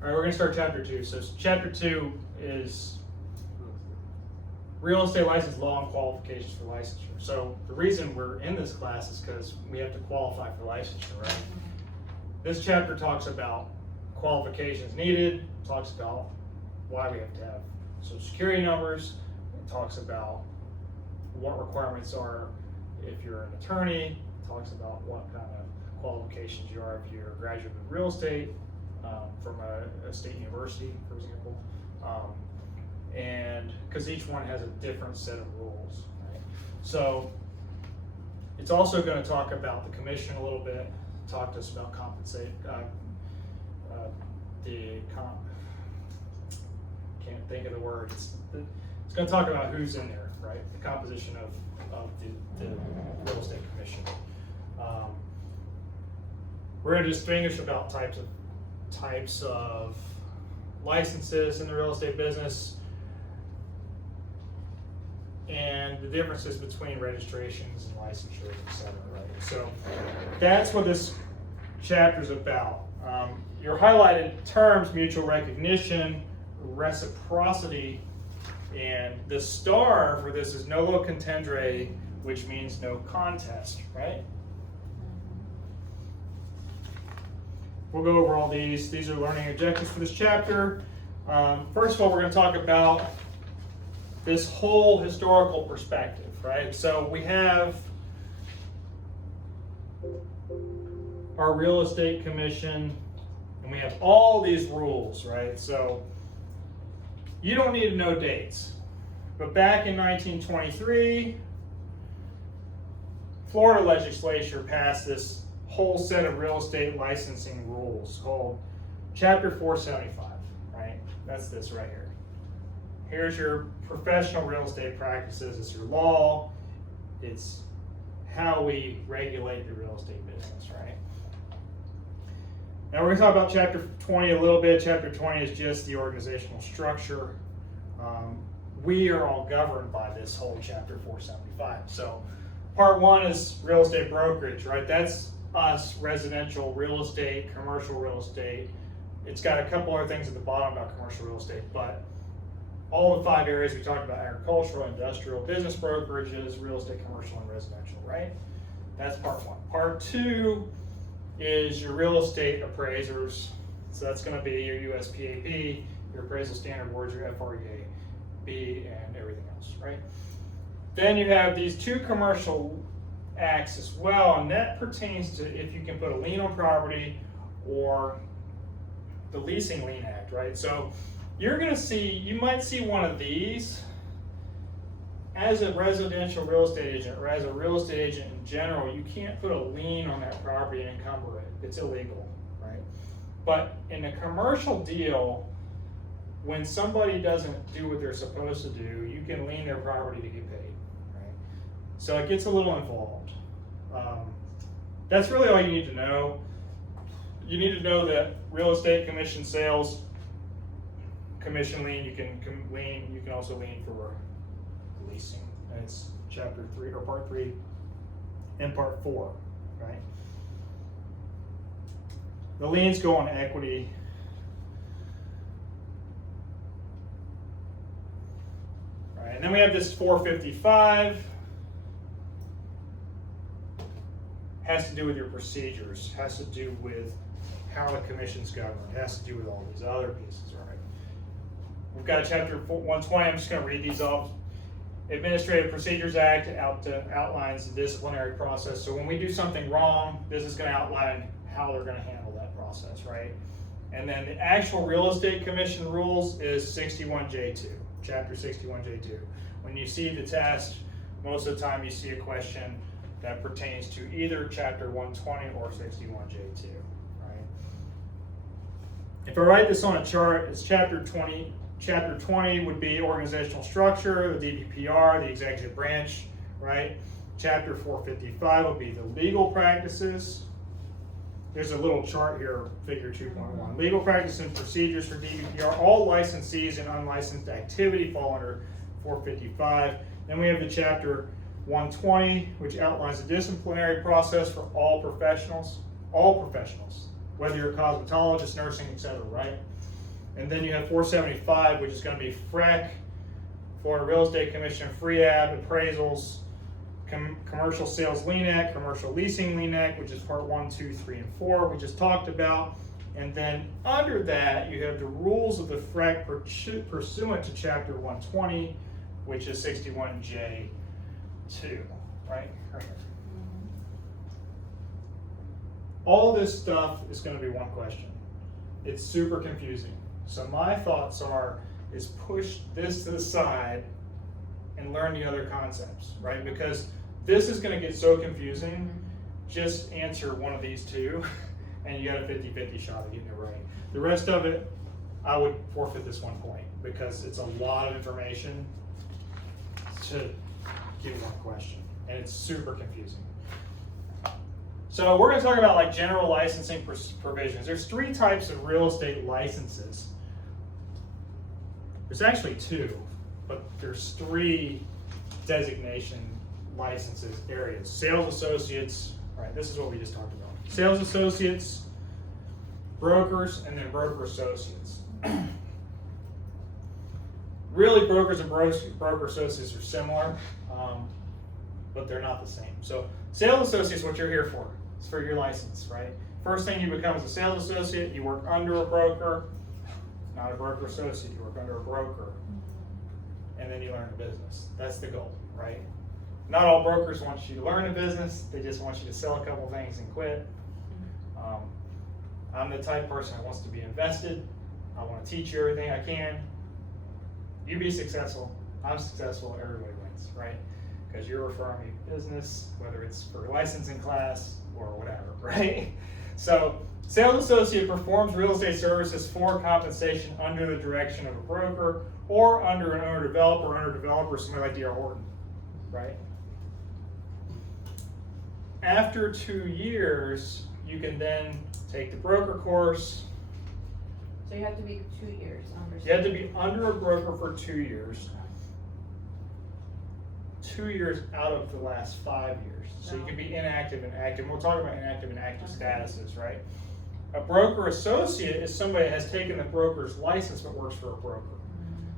All right, we're going to start chapter 2. So chapter 2 is real estate license law and qualifications for licensure. So the reason we're in this class is because we have to qualify for licensure, right? This chapter talks about qualifications needed, talks about why we have to have social security numbers, it talks about what requirements are if you're an attorney, it talks about what kind of qualifications you are if you're a graduate of real estate from a state university, for example. And because each one has a different set of rules, right? So it's also going to talk about the commission a little bit, talk to us about can't think of the word. It's going to talk about who's in there, right? The composition of the real estate commission. We're going to distinguish about types of licenses in the real estate business and the differences between registrations and licensures, etc. Right? So that's what this chapter is about. Your highlighted terms: mutual recognition, reciprocity, and the star for this is nolo contendere, which means no contest, right? We'll go over all these. These are learning objectives for this chapter. First of all, we're going to talk about this whole historical perspective, right? So we have our real estate commission, and we have all these rules, right? So you don't need to know dates, but back in 1923, Florida legislature passed this whole set of real estate licensing rules called Chapter 475, right? That's this right here. Here's your professional real estate practices. It's your law. It's how we regulate the real estate business, right? Now we're going to talk about Chapter 20 a little bit. Chapter 20 is just the organizational structure. We are all governed by this whole Chapter 475. So Part 1 is real estate brokerage, right? That's us, residential real estate, commercial real estate. It's got a couple other things at the bottom about commercial real estate, but all the 5 areas we talked about: agricultural, industrial, business brokerages, real estate, commercial, and residential, right? That's Part 1. Part 2 is your real estate appraisers. So that's going to be your USPAB, your appraisal standard boards, your FREAB, and everything else, right? Then you have these 2 commercial acts as well, and that pertains to if you can put a lien on property or the Leasing Lien Act, right? So you're going to see, you might see one of these as a residential real estate agent or as a real estate agent in general. You can't put a lien on that property and encumber it. It's illegal, right? But in a commercial deal, when somebody doesn't do what they're supposed to do, you can lien their property to get paid, right? So it gets a little involved. That's really all you need to know. You need to know that real estate commission sales, commission lien, you can lien, you can also lien for leasing. And it's Chapter 3 or Part 3 and Part 4, right? The liens go on equity. Right, and then we have this 455. Has to do with your procedures, has to do with how the commission's governed, has to do with all these other pieces, right? We've got Chapter 120, I'm just going to read these off. Administrative Procedures Act outlines the disciplinary process. So when we do something wrong, this is going to outline how they're going to handle that process, right? And then the actual real estate commission rules is 61J2, Chapter 61J2. When you see the test, most of the time you see a question that pertains to either Chapter 120 or 61J2, right? If I write this on a chart, it's Chapter 20. Chapter 20 would be organizational structure, the DPPR, the executive branch, right? Chapter 455 would be the legal practices. There's a little chart here, figure 2.1. Legal practice and procedures for DPPR. All licensees and unlicensed activity fall under 455. Then we have the Chapter 120, which outlines the disciplinary process for all professionals. All professionals. whether you're a cosmetologist, nursing, etc., right? And then you have 475, which is going to be FREC, Florida Real Estate Commission, FREAB, appraisals, commercial sales lien act, commercial leasing lien act, which is part 1, 2, 3, and 4 we just talked about. And then under that, you have the rules of the FREC pursuant to chapter 120, which is 61J2, right? All this stuff is going to be one question. It's super confusing. So my thoughts is push this to the side and learn the other concepts, right? Because this is going to get so confusing. Just answer one of these two, and you got a 50-50 shot of getting it right. The rest of it, I would forfeit this 1 point because it's a lot of information to give one question, and it's super confusing. So we're going to talk about like general licensing provisions. There's 3 types of real estate licenses. There's actually 2, but there's 3 designation licenses areas. Sales associates, right? This is what we just talked about. Sales associates, brokers, and then broker associates. Really, brokers and broker associates are similar, but they're not the same. So sales associates, what you're here for. It's for your license, right? First thing you become is a sales associate. You work under a broker, not a broker associate. You work under a broker, and then you learn the business. That's the goal, right? Not all brokers want you to learn a business. They just want you to sell a couple things and quit. I'm the type of person that wants to be invested. I want to teach you everything I can. You be successful. I'm successful. Everybody wins, right? Because you're referring me business, whether it's for licensing class or whatever, right? So, sales associate performs real estate services for compensation under the direction of a broker or under an owner developer, somebody like D.R. Horton, right? After 2 years, you can then take the broker course. So you have to be 2 years under. You have to be under a broker for 2 years. 2 years out of the last 5 years. So you can be inactive and active. We'll talk about inactive and active statuses, right? A broker associate is somebody that has taken the broker's license but works for a broker.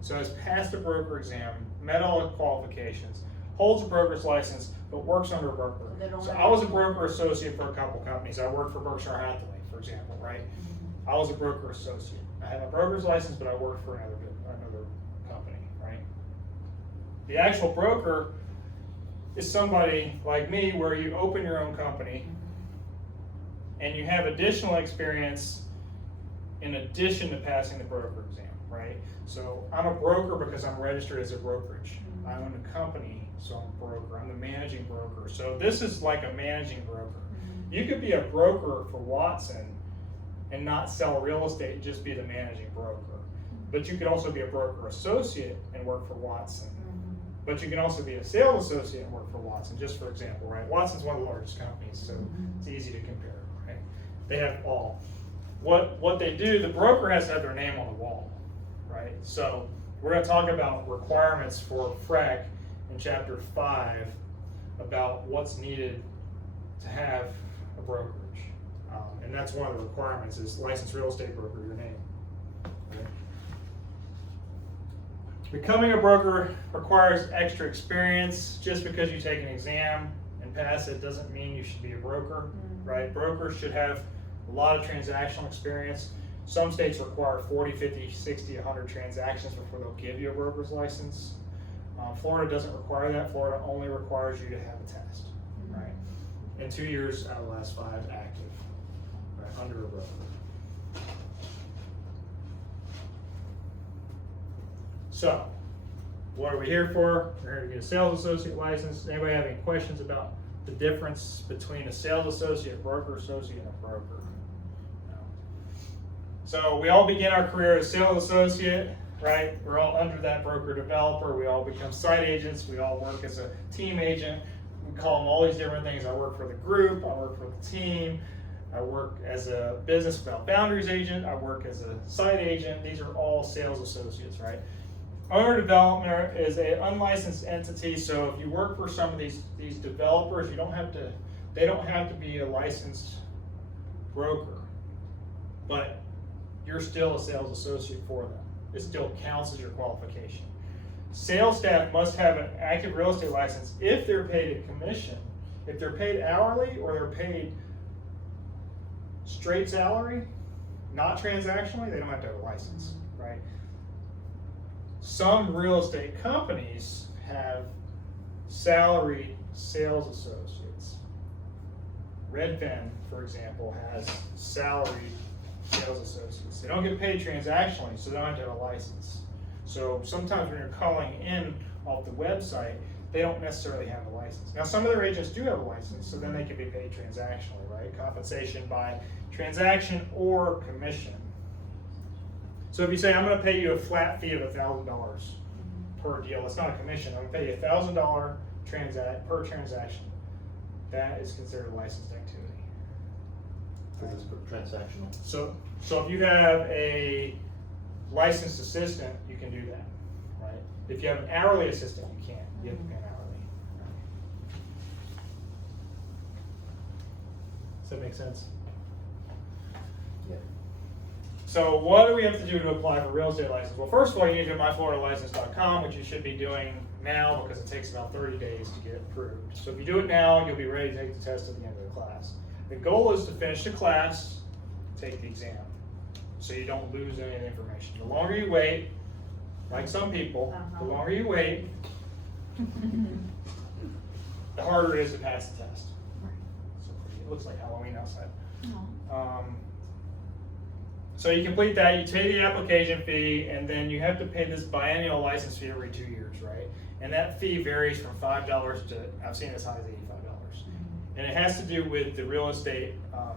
So has passed a broker exam, met all the qualifications, holds a broker's license, but works under a broker. So I was a broker associate for a couple companies. I worked for Berkshire Hathaway, for example, right? I was a broker associate. I had a broker's license, but I worked for another company, right? The actual broker is somebody like me where you open your own company and you have additional experience in addition to passing the broker exam, right? So I'm a broker because I'm registered as a brokerage. I own a company, so I'm a broker. I'm the managing broker. So this is like a managing broker. You could be a broker for Watson and not sell real estate and just be the managing broker. But you could also be a broker associate and work for Watson. But you can also be a sales associate and work for Watson, just for example, right? Watson's one of the largest companies, so it's easy to compare, right? They have all. What they do, the broker has to have their name on the wall, right? So we're going to talk about requirements for FREC in chapter 5 about what's needed to have a brokerage. And that's one of the requirements is licensed real estate broker, your name. Right? Becoming a broker requires extra experience. Just because you take an exam and pass it doesn't mean you should be a broker, right? Brokers should have a lot of transactional experience. Some states require 40, 50, 60, 100 transactions before they'll give you a broker's license. Florida doesn't require that. Florida only requires you to have a test, right? And 2 years out of the last 5 active, right, under a broker. So, what are we here for? We're here to get a sales associate license. Anybody have any questions about the difference between a sales associate, broker associate, and a broker? No. So we all begin our career as sales associate, right? We're all under that broker developer. We all become site agents. We all work as a team agent. We call them all these different things. I work for the group. I work for the team. I work as a business without boundaries agent. I work as a site agent. These are all sales associates, right? Owner developer is an unlicensed entity, so if you work for some of these developers, they don't have to be a licensed broker. but you're still a sales associate for them. It still counts as your qualification. Sales staff must have an active real estate license if they're paid a commission. If they're paid hourly or they're paid straight salary, not transactionally, they don't have to have a license, right? Some real estate companies have salaried sales associates. Redfin, for example, has salaried sales associates. They don't get paid transactionally, so they don't have to have a license. So sometimes when you're calling in off the website, they don't necessarily have a license. Now, some of their agents do have a license, so then they can be paid transactionally, right? Compensation by transaction or commission. So if you say, I'm going to pay you a flat fee of $1,000 per deal, it's not a commission. I'm going to pay you $1,000 per transaction. That is considered a licensed activity. This is transactional. So if you have a licensed assistant, you can do that, right? If you have an hourly assistant, you can't. You have to pay an hourly. Does that make sense? Yeah. So what do we have to do to apply for a real estate license? Well, first of all, you need to go to myfloridalicense.com, which you should be doing now because it takes about 30 days to get approved. So if you do it now, you'll be ready to take the test at the end of the class. The goal is to finish the class, take the exam, so you don't lose any of the information. The longer you wait, like some people, the longer you wait, the harder it is to pass the test. So it looks like Halloween outside. So you complete that, you pay the application fee, and then you have to pay this biennial license fee every 2 years, right? And that fee varies from $5 to, I've seen as high as $85. And it has to do with the real estate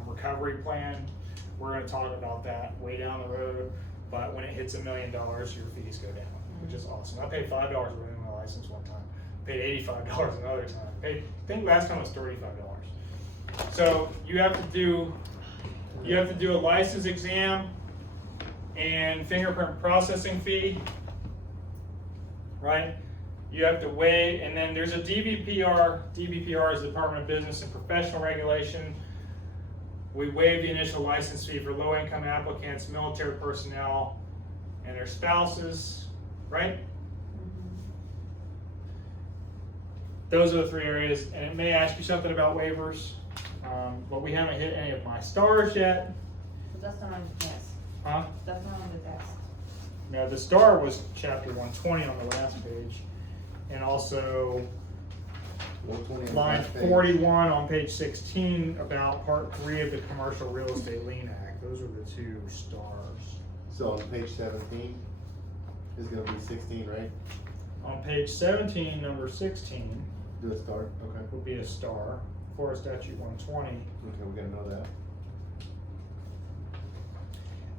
recovery plan. We're going to talk about that way down the road, but when it hits $1 million, your fees go down, which is awesome. I paid $5 for renewing my license one time. I paid $85 another time. I think last time was $35. So you have to do a license exam and fingerprint processing fee, right? You have to weigh, and then there's a DBPR. DBPR is the Department of Business and Professional Regulation. We waive the initial license fee for low-income applicants, military personnel, and their spouses, right? Those are the 3 areas, and it may ask you something about waivers, but we haven't hit any of my stars yet. But that's not on the test. Huh? That's not on the test. Now, the star was chapter 120 on the last page, and also 120 on line that page. 41 on page 16 about part 3 of the Commercial Real Estate Lien Act. Those are the 2 stars. So on page 17 is going to be 16, right? On page 17, number 16 Do a star. Okay. will be a star for statute 120. Okay, we got to know that.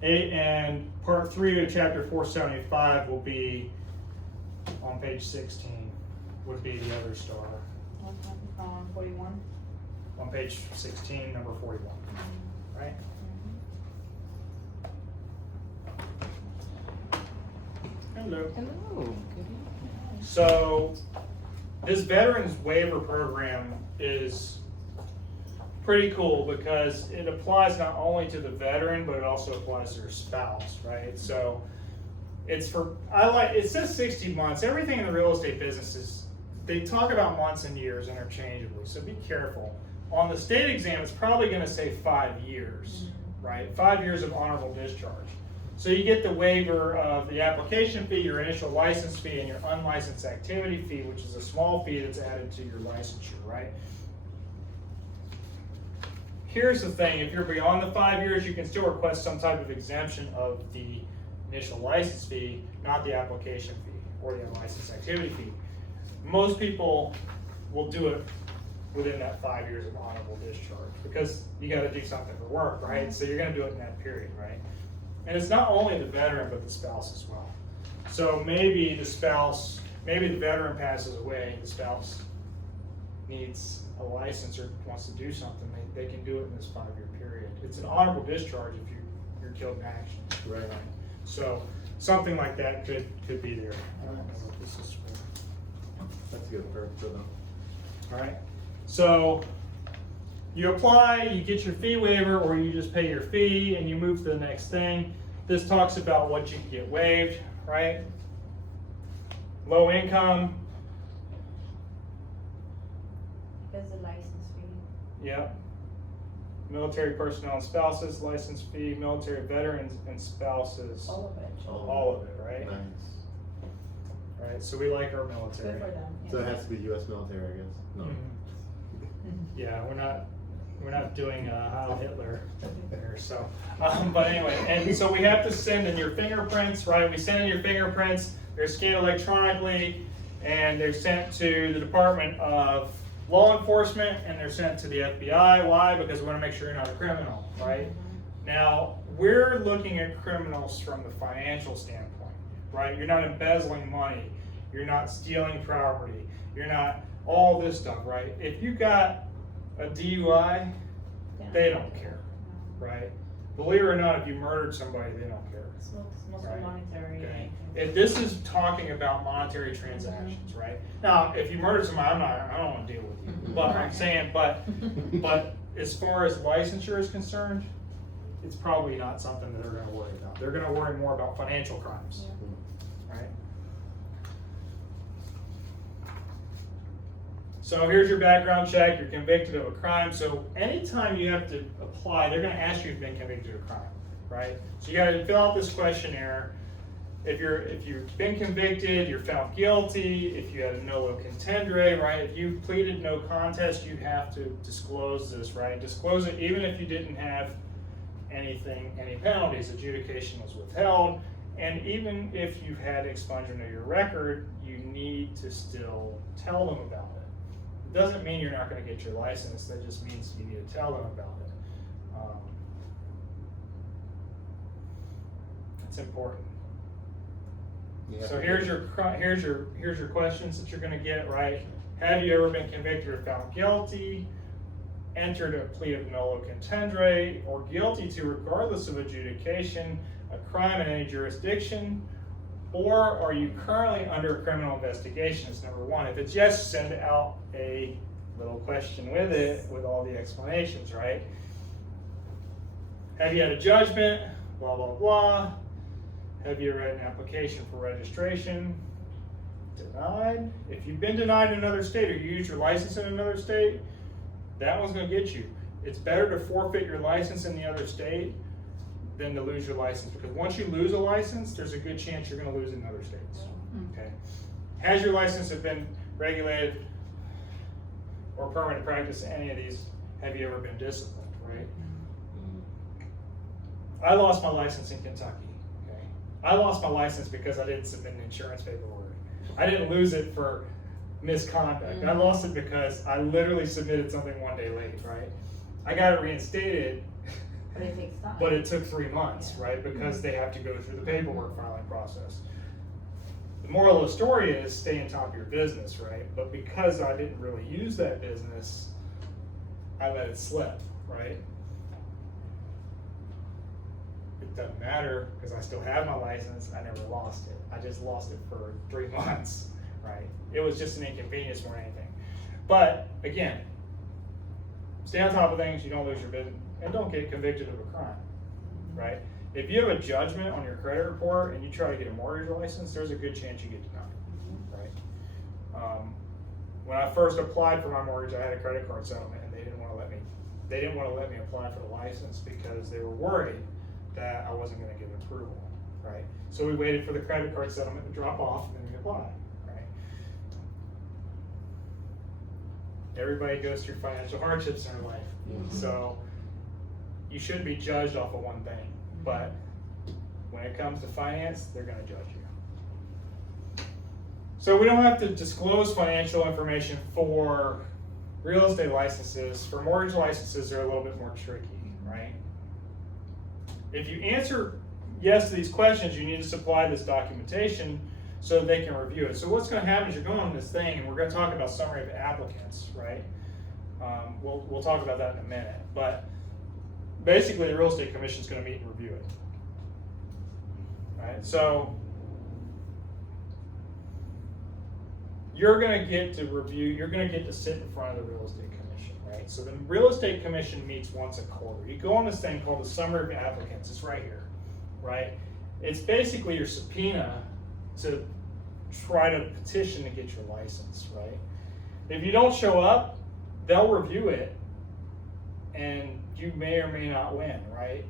And part 3 of chapter 475 will be on page 16, would be the other star. On 41. On page 16, number 41, right? Hello. Hello. So this Veterans Waiver Program is pretty cool because it applies not only to the veteran, but it also applies to their spouse, right? So it's for, it says 60 months. Everything in the real estate business is, they talk about months and years interchangeably, so be careful. On the state exam, it's probably gonna say 5 years, right? 5 years of honorable discharge. So you get the waiver of the application fee, your initial license fee, and your unlicensed activity fee, which is a small fee that's added to your licensure, right? Here's the thing, if you're beyond the 5 years, you can still request some type of exemption of the initial license fee, not the application fee or the unlicensed activity fee. Most people will do it within that 5 years of honorable discharge because you got to do something for work, right? So you're going to do it in that period, right? And it's not only the veteran, but the spouse as well. So maybe the veteran passes away, the spouse needs a license or wants to do something, they can do it in this 5-year period. It's an honorable discharge if you're killed in action. Right. So something like that could be there. I don't know what this is for. That's good for them. All right. So you apply, you get your fee waiver, or you just pay your fee and you move to the next thing. This talks about what you can get waived, right? Low income, There's a license fee. yep. Military personnel and spouses, license fee, military veterans and spouses, All of it. all of it, right? Nice. Right, so we like our Good military. for them. So it has to be US military, I guess? No. Yeah, we're not doing Heil Hitler there, so, but anyway, and so we have to send in your fingerprints, right? We send in your fingerprints, they're scanned electronically, and they're sent to the Department of Law Enforcement, and they're sent to the FBI. Why? Because we want to make sure you're not a criminal, right? Now, we're looking at criminals from the financial standpoint, right? You're not embezzling money, you're not stealing property, you're not all this stuff, right? If you got a DUI, they don't care, right? Believe it or not, if you murdered somebody, they don't care. It's mostly Right. monetary. Okay. If this is talking about monetary transactions, right? Now, if you murder somebody, I don't want to deal with you. But I'm saying, but as far as licensure is concerned, it's probably not something that they're going to worry about. They're going to worry more about financial crimes, right? So here's your background check. You're convicted of a crime. So anytime you have to apply, they're going to ask you if you've been convicted of a crime, right? So you got to fill out this questionnaire. If you've been convicted, you're found guilty. If you had a nolo contendere, right? If you pleaded no contest, you have to disclose this, right? Disclose it even if you didn't have any penalties. Adjudication was withheld, and even if you've had expungement of your record, you need to still tell them about it. It doesn't mean you're not going to get your license. That just means you need to tell them about it. It's important. Yeah. So here's your questions that you're going to get, right? Have you ever been convicted or found guilty, entered a plea of nolo contendere, or guilty to, regardless of adjudication, a crime in any jurisdiction, or are you currently under a criminal investigation? Is number one. If it's yes, send out a little question with it, with all the explanations, right? Have you had a judgment? Blah, blah, blah. Have you read an application for registration? Denied. If you've been denied in another state or you used your license in another state, that one's going to get you. It's better to forfeit your license in the other state than to lose your license, because once you lose a license, there's a good chance you're going to lose it in other states. Okay. Has your license been regulated or permanent practice in any of these? Have you ever been disciplined, right? I lost my license in Kentucky. Okay. I lost my license because I didn't submit an insurance paperwork. I didn't lose it for misconduct. I lost it because I literally submitted something one day late, right? I got it reinstated, But it takes time. but it took 3 months, right? Because they have to go through the paperwork filing process. The moral of the story is stay on top of your business, right? But because I didn't really use that business, I let it slip, right? It doesn't matter because I still have my license. I never lost it. I just lost it for 3 months, right? It was just an inconvenience more than anything. But again, stay on top of things. You don't lose your business, and don't get convicted of a crime, right? If you have a judgment on your credit report and you try to get a mortgage license, there's a good chance you get denied, right? When I first applied for my mortgage, I had a credit card settlement, and they didn't want to let me. They didn't want to let me apply for the license because they were worried that I wasn't going to get approval, right? So we waited for the credit card settlement to drop off, and then we applied, right? Everybody goes through financial hardships in their life, so you shouldn't be judged off of one thing. But when it comes to finance, they're going to judge you. So we don't have to disclose financial information for real estate licenses. For mortgage licenses, they're a little bit more tricky, right? If you answer yes to these questions, you need to supply this documentation so they can review it. So what's going to happen is you're going on this thing, and we're going to talk about summary of applicants, right? We'll talk about that in a minute. But basically, the Real Estate Commission is going to meet and review it. Right? So you're going to get to review, you're going to get to sit in front of the Real Estate Commission. right? So the real estate commission meets once a quarter. You go on this thing called the summary of applicants. It's right here, right? It's basically your subpoena to try to petition to get your license, right? If you don't show up, they'll review it and you may or may not win, right?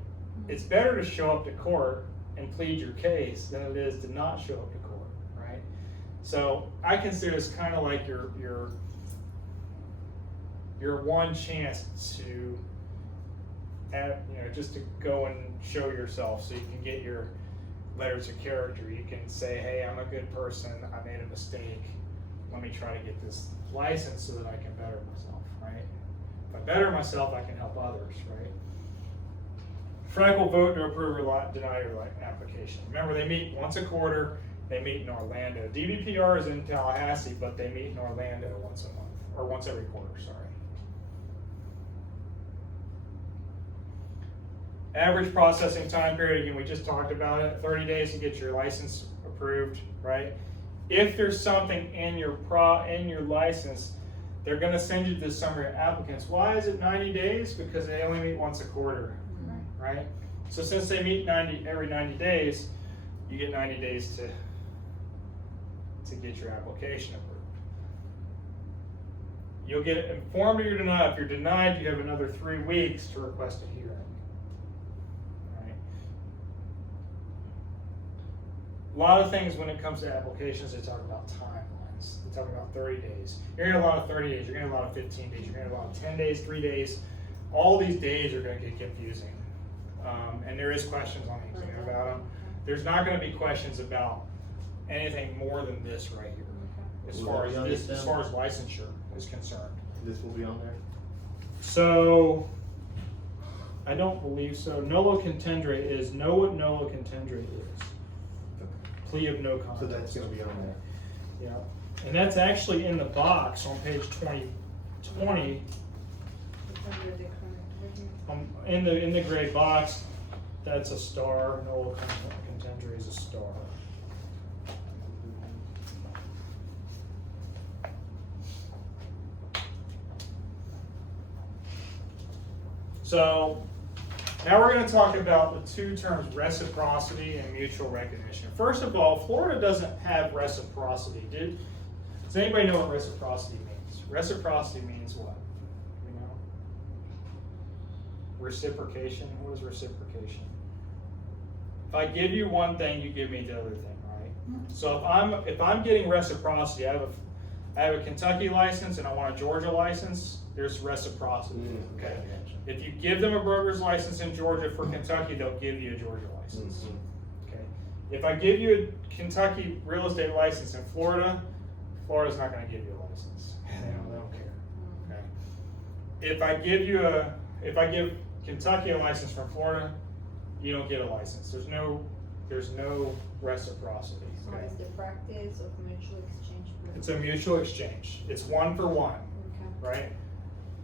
It's better to show up to court and plead your case than it is to not show up to court, right? So I consider this kind of like your one chance to have, just to go and show yourself so you can get your letters of character. You can say, hey, I'm a good person, I made a mistake, let me try to get this license so that I can better myself, right? If I better myself, I can help others, right? FRAC will vote to approve or deny your application. Remember, they meet once a quarter, they meet in Orlando. DBPR is in Tallahassee, but they meet in Orlando once a month, or once every quarter, sorry. Average processing time period, again, we just talked about it, 30 days to get your license approved, right? If there's something in your license, they're gonna send you this summary of applicants. Why is it 90 days? Because they only meet once a quarter, right? So since they meet every 90 days, you get 90 days to get your application approved. You'll get informed or you're denied. If you're denied, you have another 3 weeks to request a hearing. A lot of things when it comes to applications, they talk about timelines. They talk about 30 days. You're gonna get a lot of 30 days, you're gonna get a lot of 15 days, you're gonna get a lot of 10 days, 3 days. All these days are gonna get confusing. And there is questions on the exam about them. There's not gonna be questions about anything more than this right here. As far as licensure is concerned. This will be on there? So, I don't believe so. Nolo contendere is, know what nolo contendere is. Plea of no contest. So that's going to be on there. Yeah, and that's actually in the box on page 20. In the gray box, that's a star. Nolo contendere is a star. So now we're going to talk about the two terms, reciprocity and mutual recognition. First of all, Florida doesn't have reciprocity. Does anybody know what reciprocity means? Reciprocity means what? You know? Reciprocation. What is reciprocation? If I give you one thing, you give me the other thing, right? So if I'm getting reciprocity, I have a Kentucky license and I want a Georgia license, there's reciprocity. Okay. If you give them a broker's license in Georgia for Kentucky, they'll give you a Georgia license. Okay. If I give you a Kentucky real estate license in Florida, Florida's not going to give you a license. They don't care. Okay. If I give Kentucky a license from Florida, you don't get a license. There's no reciprocity. So Okay. it's the practice of mutual exchange. It's a mutual exchange. It's one for one, right?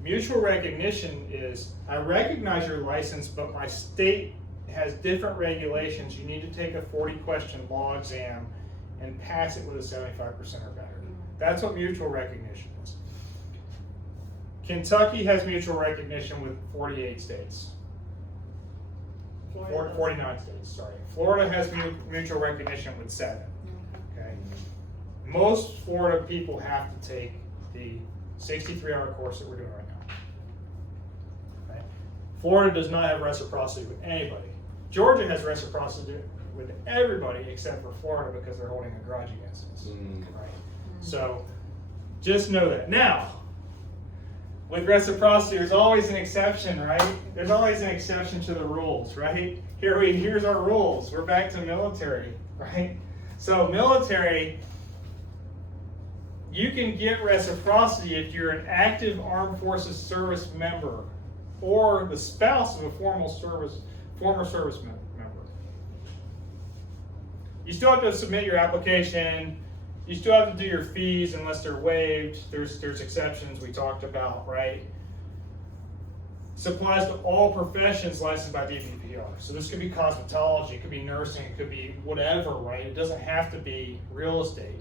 Mutual recognition is, I recognize your license, but my state has different regulations. You need to take a 40-question law exam and pass it with a 75% or better. That's what mutual recognition is. Kentucky has mutual recognition with 48 states. 49 states, sorry. Florida has mutual recognition with 7. Okay. Most Florida people have to take the 63-hour course that we're doing right now. Okay. Florida does not have reciprocity with anybody. Georgia has reciprocity with everybody except for Florida because they're holding a grudge against us. Right. So just know that. Now, with reciprocity, there's always an exception, right? There's always an exception to the rules, right? Here's our rules. We're back to military, right? So military, you can get reciprocity if you're an active armed forces service member or the spouse of a former service member. You still have to submit your application. You still have to do your fees unless they're waived. There's exceptions we talked about, right? This applies to all professions licensed by DBPR. So this could be cosmetology, it could be nursing, it could be whatever, right? It doesn't have to be real estate.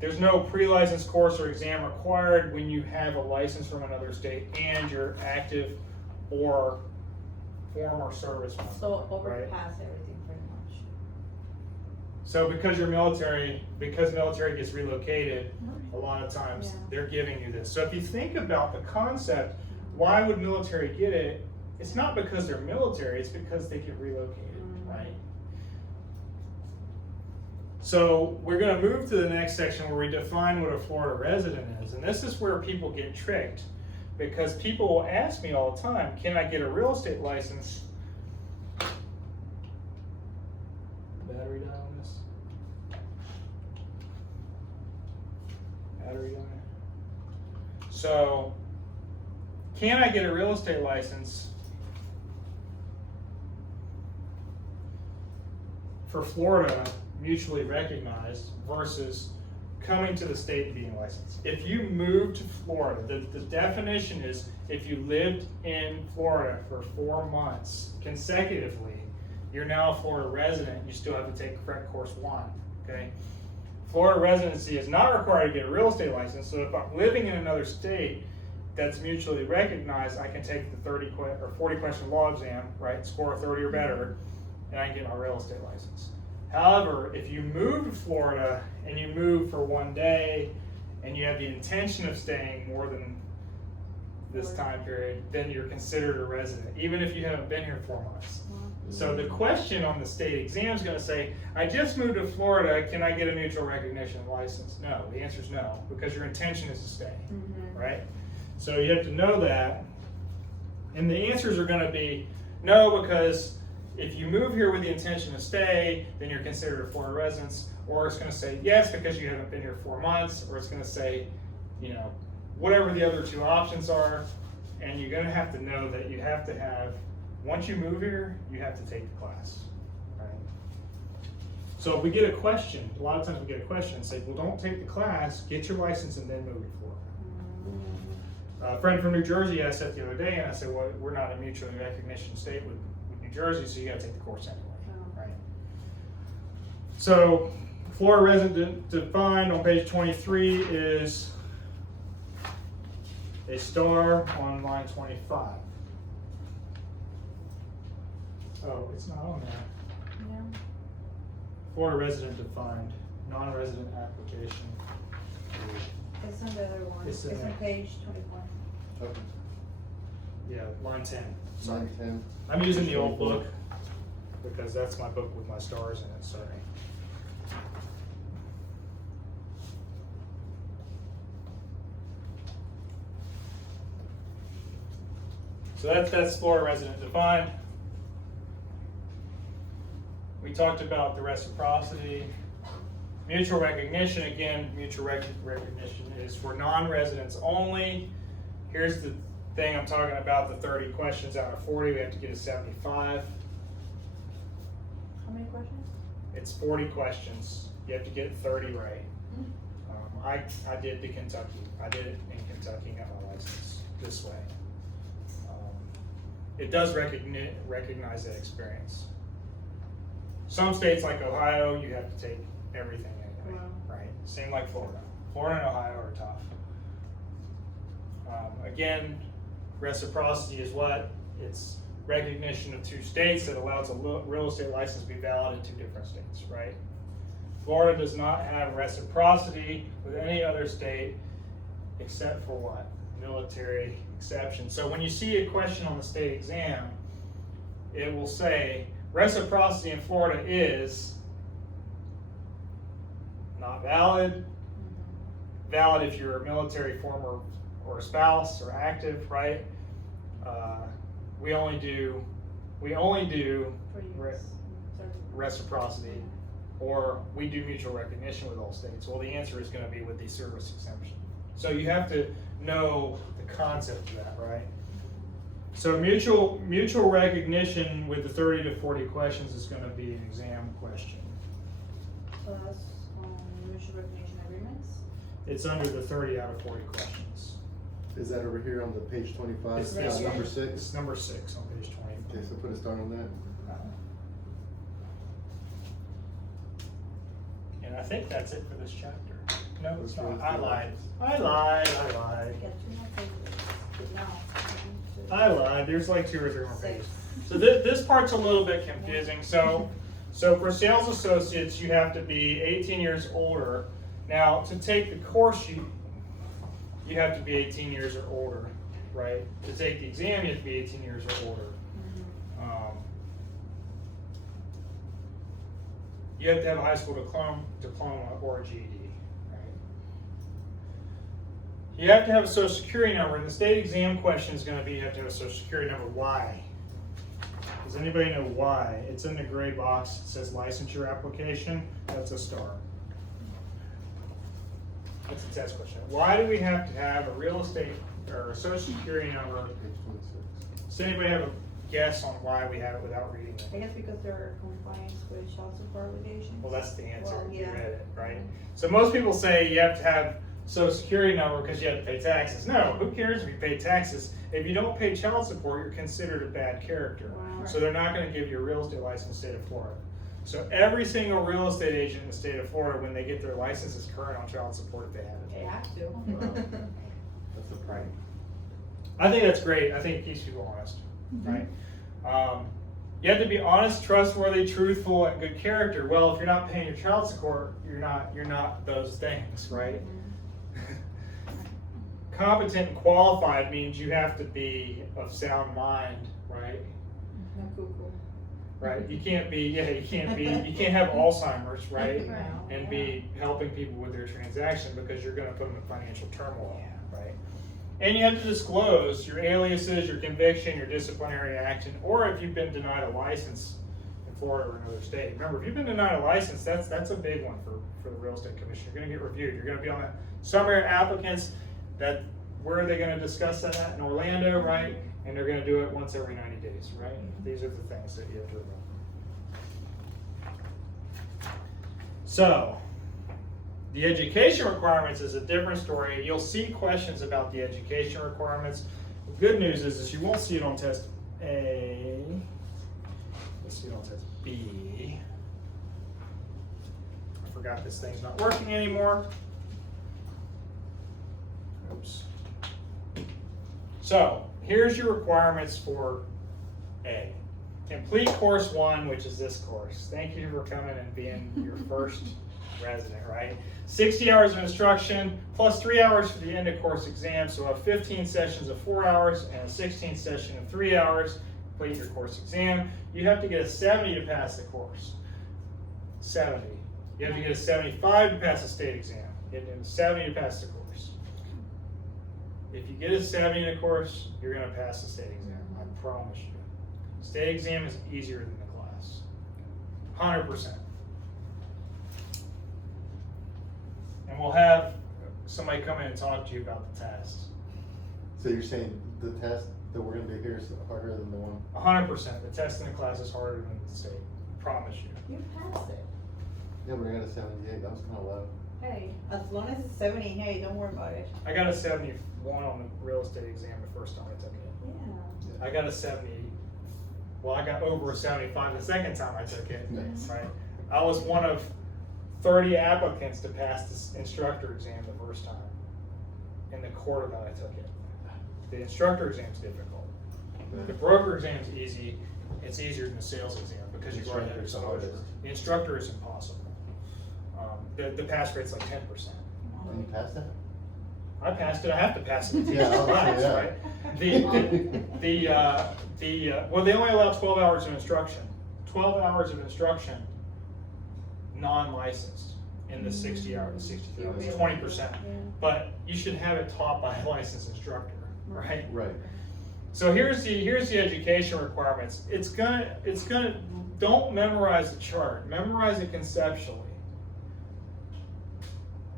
There's no pre-license course or exam required when you have a license from another state and you're active or former service member. So right? overpass everything pretty much. So because military gets relocated, a lot of times Yeah. they're giving you this. So if you think about the concept, why would military get it? It's not because they're military, it's because they get relocated, right? So we're going to move to the next section where we define what a Florida resident is. And this is where people get tricked, because people will ask me all the time, can I get a real estate license? Battery die on this? Battery die? So, can I get a real estate license for Florida mutually recognized versus coming to the state and being licensed? If you move to Florida, the definition is if you lived in Florida for 4 months consecutively, you're now a Florida resident, you still have to take correct course 1, okay? Florida residency is not required to get a real estate license, so if I'm living in another state that's mutually recognized, I can take the 40 question law exam, right, score a 30 or better, and I can get my real estate license. However, if you move to Florida and you move for 1 day and you have the intention of staying more than this time period, then you're considered a resident, even if you haven't been here 4 months. So the question on the state exam is going to say, I just moved to Florida, can I get a mutual recognition license? No, the answer is no, because your intention is to stay, right? So you have to know that. And the answers are going to be no, because if you move here with the intention to stay, then you're considered a Florida resident, or it's going to say yes because you haven't been here 4 months, or it's going to say, you know, whatever the other 2 options are. And you're going to have to know that you have to have, once you move here, you have to take the class, right? So if we get a question, a lot of times we get a question and say, well, don't take the class, get your license and then move to Florida. A friend from New Jersey asked that the other day, and I said, well, we're not a mutual recognition state with New Jersey, so you got to take the course anyway, right? So, Florida resident defined on page 23 is a star on line 25. Oh, it's not on there. Yeah. Florida resident defined, non-resident application. It's on the other one. It's It's in on there. page 24. Okay. Yeah, line 10. Sorry. Line 10. I'm using the old book because that's my book with my stars in it, sorry. So that's Florida resident defined. We talked about the reciprocity. Mutual recognition, again, mutual recognition is for non-residents only. Here's the thing I'm talking about, the 30 questions out of 40, we have to get a 75. How many questions? It's 40 questions, you have to get 30 right. I did the Kentucky, I did it in Kentucky, got my license this way. It does recognize that experience. Some states like Ohio, you have to take everything anyway, right? Same like Florida. Florida and Ohio are tough. Again, reciprocity is what? It's recognition of 2 states that allows a real estate license to be valid in 2 different states, right? Florida does not have reciprocity with any other state except for what? Military exception. So when you see a question on the state exam, it will say reciprocity in Florida is not valid. Valid if you're a military former or a spouse or active, right? We only do For you. reciprocity, or we do mutual recognition with all states. Well, the answer is going to be with the service exemption. So you have to know the concept of that, right? So mutual recognition with the 30 to 40 questions is going to be an exam question. So that's mutual recognition agreements. It's under the 30 out of 40 questions. Is that over here on the page 25? It's Number It's 6? number 6 on page 20. Okay, so put a star on that. And I think that's it for this chapter. No, it's Which not. one's I the lied. license? I lied. Get 2 more pages. No. 1, 2, I lied. There's like 2 or 3 more 6. pages. So this part's a little bit confusing. So for sales associates, you have to be 18 years older. Now, to take the course, you have to be 18 years or older, right? To take the exam, you have to be 18 years or older. You have to have a high school diploma or a GED, right? You have to have a social security number, and the state exam question is going to be you have to have a social security number. Why? Does anybody know why? It's in the gray box. It says licensure application. That's a star. That's a test question. Why do we have to have a real estate or a social security number? Page 26. Does anybody have a guess on why we have it without reading it? I guess because they're compliance with child support obligations. Well, that's the answer. Well, You yeah. read it, right? So most people say you have to have social security number because you have to pay taxes. No, who cares if you pay taxes? If you don't pay child support, you're considered a bad character. Wow. So they're not going to give you a real estate license in the state of Florida. So every single real estate agent in the state of Florida, when they get their license, is current on child support if they have it. They have to. That's surprising. I think that's great. I think it keeps people honest, right? You have to be honest, trustworthy, truthful, and good character. Well, if you're not paying your child support, you're not those things, right? Competent and qualified means you have to be of sound mind, right? No cuckoo. Right. You can't have Alzheimer's, right? Right. And be helping people with their transaction because you're going to put them in financial turmoil, right? And you have to disclose your aliases, your conviction, your disciplinary action, or if you've been denied a license in Florida or another state. Remember, if you've been denied a license, that's a big one for the real estate commission. You're going to get reviewed. You're going to be on that summary of applicants. Where are they going to discuss that at? In Orlando, right? And they're going to do it once every 90 days, right? These are the things that you have to remember. So, the education requirements is a different story. You'll see questions about the education requirements. The good news is you won't see it on test A. You'll see it on test B. I forgot this thing's not working anymore. Oops. So, here's your requirements for A. Complete course 1, which is this course. Thank you for coming and being your first resident, right? 60 hours of instruction plus 3 hours for the end of course exam. So, 15 sessions of 4 hours and a 16 session of 3 hours. Complete your course exam. You have to get a 70 to pass the course. 70. You have to get a 75 to pass the state exam. You have to get a 70 to pass the course. If you get a 70 in a course, you're going to pass the state exam. I promise you. State exam is easier than the class. 100%. And we'll have somebody come in and talk to you about the test. So you're saying the test that we're going to do here is harder than the one? 100%. The test in the class is harder than the state. I promise you. You passed it. Yeah, but I got a 78. That was kind of low. Hey, as long as it's 70, hey, don't worry about it. I got a 71 on the real estate exam the first time I took it. Yeah. I got a 70. Well, I got over a 75 the second time I took it. Nice. Right? I was one of 30 applicants to pass this instructor exam the first time in the quarter that I took it. The instructor exam is difficult. The broker exam is easy. It's easier than the sales exam because you've already had exposure. The instructor is impossible. The pass rate's like 10%. And you passed that? I passed it. I have to pass it. Yeah, I'll Class, say right? Well, they only allow 12 hours of instruction. 12 hours of instruction, non-licensed in the 60 hours, 63 hours, 20%. But you should have it taught by a licensed instructor, right? Right. So here's the education requirements. It's gonna don't memorize the chart. Memorize it conceptually.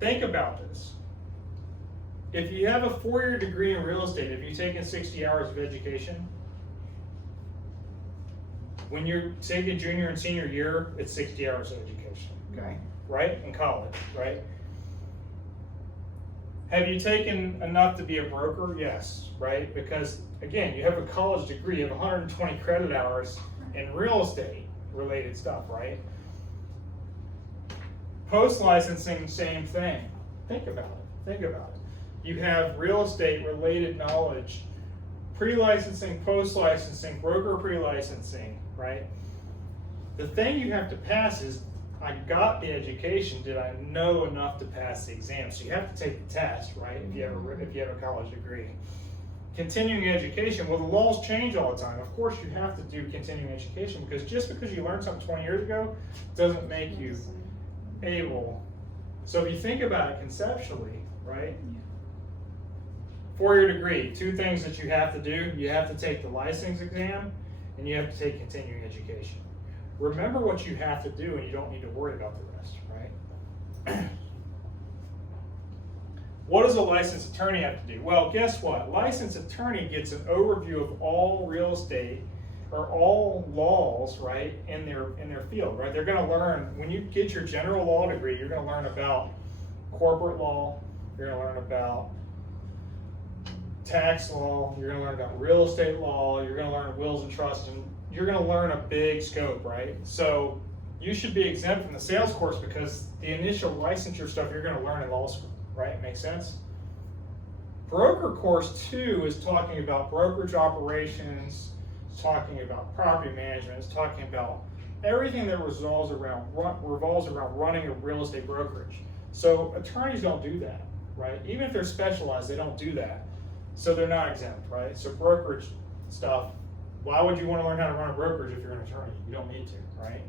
Think about this. If you have a 4-year degree in real estate, have you taken 60 hours of education? When you're taking junior and senior year, it's 60 hours of education, okay? Right? In college, right? Have you taken enough to be a broker? Yes, right? Because, again, you have a college degree, you have 120 credit hours in real estate related stuff, right? Post-licensing, same thing. Think about it. Think about it. You have real estate related knowledge, pre-licensing, post-licensing, broker pre-licensing, right? The thing you have to pass is, I got the education, did I know enough to pass the exam? So you have to take the test, right, if you have a college degree. Continuing education, well, the laws change all the time. Of course you have to do continuing education, because just because you learned something 20 years ago doesn't make you able. So if you think about it conceptually, right? 4-year degree, 2 things that you have to do. You have to take the license exam and you have to take continuing education. Remember what you have to do and you don't need to worry about the rest, right? What does a licensed attorney have to do? Well, guess what? Licensed attorney gets an overview of all real estate or all laws, right, in their field, right? They're going to learn, when you get your general law degree, you're going to learn about corporate law, you're going to learn about tax law, you're going to learn about real estate law, you're going to learn wills and trusts, and you're going to learn a big scope, right? So you should be exempt from the sales course because the initial licensure stuff you're going to learn in law school, right? Makes sense? Broker course 2 is talking about brokerage operations, it's talking about property management, it's talking about everything that revolves around running a real estate brokerage. So attorneys don't do that, right? Even if they're specialized, they don't do that. So they're not exempt, right? So brokerage stuff, why would you want to learn how to run a brokerage if you're an attorney? You don't need to, right?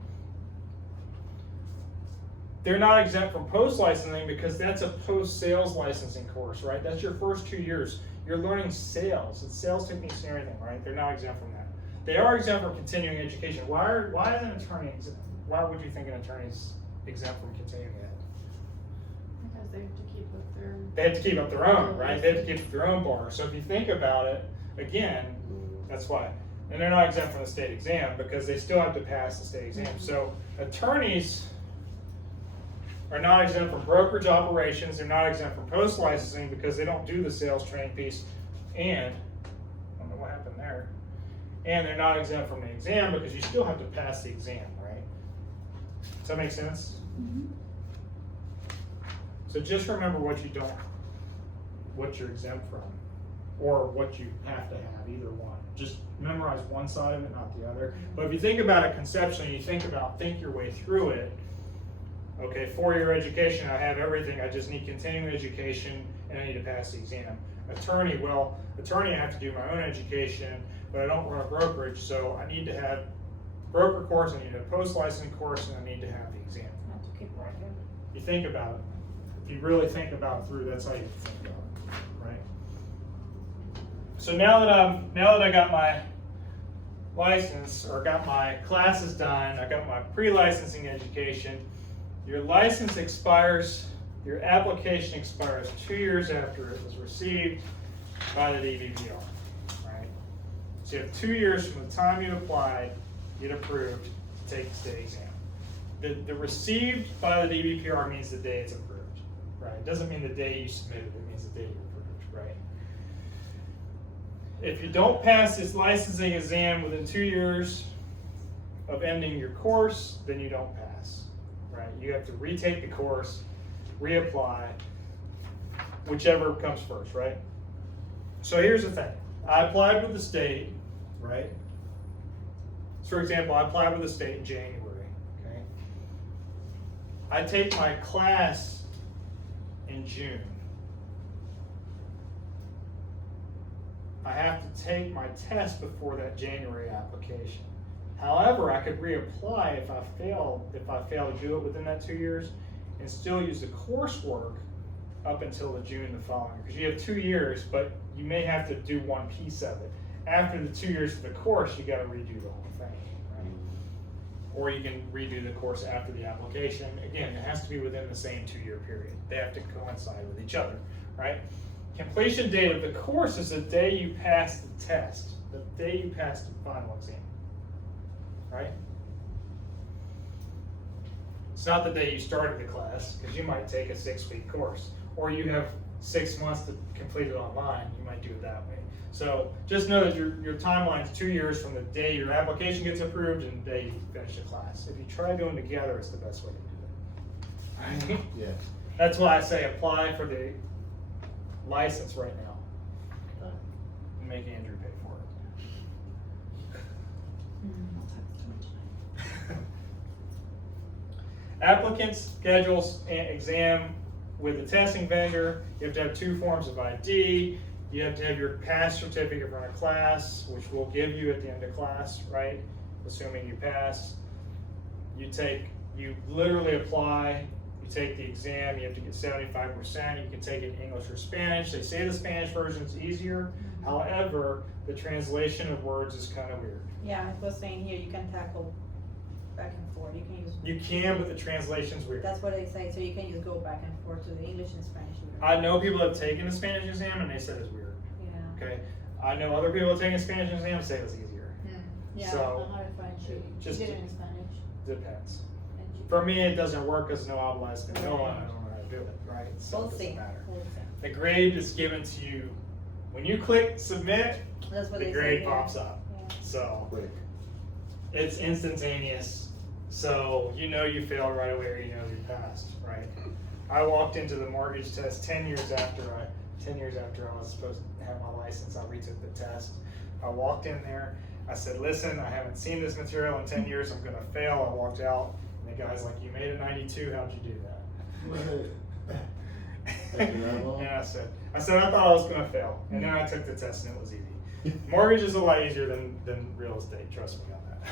They're not exempt from post-licensing because that's a post-sales licensing course, right? That's your first 2 years. You're learning sales. It's sales techniques and everything, right? They're not exempt from that. They are exempt from continuing education. Why is an attorney exempt? Why would you think an attorney is exempt from continuing ed? Because they have to keep up their. They have to keep up their own, right? They have to keep up their own bar. So if you think about it, again, that's why. And they're not exempt from the state exam because they still have to pass the state exam. So attorneys are not exempt from brokerage operations. They're not exempt from post-licensing because they don't do the sales training piece. And, I don't know what happened there. And they're not exempt from the exam because you still have to pass the exam, right? Does that make sense? Mm-hmm. So just remember what you're exempt from, or what you have to have, either one. Just memorize one side of it, not the other. But if you think about it conceptually, you think your way through it. Okay, 4-year education, I have everything, I just need continuing education, and I need to pass the exam. Attorney, I have to do my own education, but I don't run a brokerage, so I need to have broker course, I need a post-licensing course, and I need to have the exam. Have to keep Right. working. You think about it. If you really think about it through, that's how you think about it, right? So now that I got my license, or got my classes done, I got my pre-licensing education, your license expires, your application expires 2 years after it was received by the DBPR, right? So you have 2 years from the time you applied, get approved, to take the state exam. The received by the DBPR means the day it's approved, right? It doesn't mean the day you submitted, it means the day you approved, right? If you don't pass this licensing exam within 2 years of ending your course, then you don't pass, right? You have to retake the course, reapply, whichever comes first, right? So here's the thing. I applied with the state, right? So for example, I applied with the state in January, okay? I take my class in June. I have to take my test before that January application. However, I could reapply if I fail to do it within that 2 years and still use the coursework up until the June the following year. Because you have 2 years, but you may have to do one piece of it. After the 2 years of the course, you got to redo the whole thing, right? Or you can redo the course after the application. Again, it has to be within the same 2-year period. They have to coincide with each other, right? Completion date of the course is the day you pass the test, the day you pass the final exam, right? It's not the day you started the class, because you might take a 6-week course, or you have 6 months to complete it online, you might do it that way. So just know that your timeline is 2 years from the day your application gets approved and the day you finish the class. If you try doing together, it's the best way to do it. Right? Yes. That's why I say apply for the license right now. Okay. And make Andrew pay for it. Applicant schedules an exam with a testing vendor. You have to have 2 forms of ID. You have to have your pass certificate from a class, which we'll give you at the end of class, right? Assuming you pass. You literally apply, you take the exam, you have to get 75%. You can take it in English or Spanish. They say the Spanish version is easier. However, the translation of words is kind of weird. Yeah, it was saying here, you can tackle back and forth, you can use. You can, but the translation's weird. That's what they say, so you can just go back and forth to the English and Spanish. I know people have taken the Spanish exam and they said it's weird. Yeah. Okay, I know other people have taken the Spanish exam and say it's easier. Yeah, So, I had French, you just did it in Spanish. Depends. And you- For me, it doesn't work because no habla español, and I don't know how to do it, right? So We'll it doesn't see, matter. we'll see. The grade is given to you when you click submit. That's what The they grade say, pops up. Yeah. So Quick. it's instantaneous. So you know you failed right away, or you know you passed, right? I walked into the mortgage test 10 years after I was supposed to have my license. I retook the test. I walked in there. I said, listen, I haven't seen this material in 10 years. I'm gonna fail. I walked out, and the guy's like, you made a 92. How'd you do that? And I said, I thought I was gonna fail, and then I took the test, and it was easy. Mortgage is a lot easier than real estate. Trust me on that.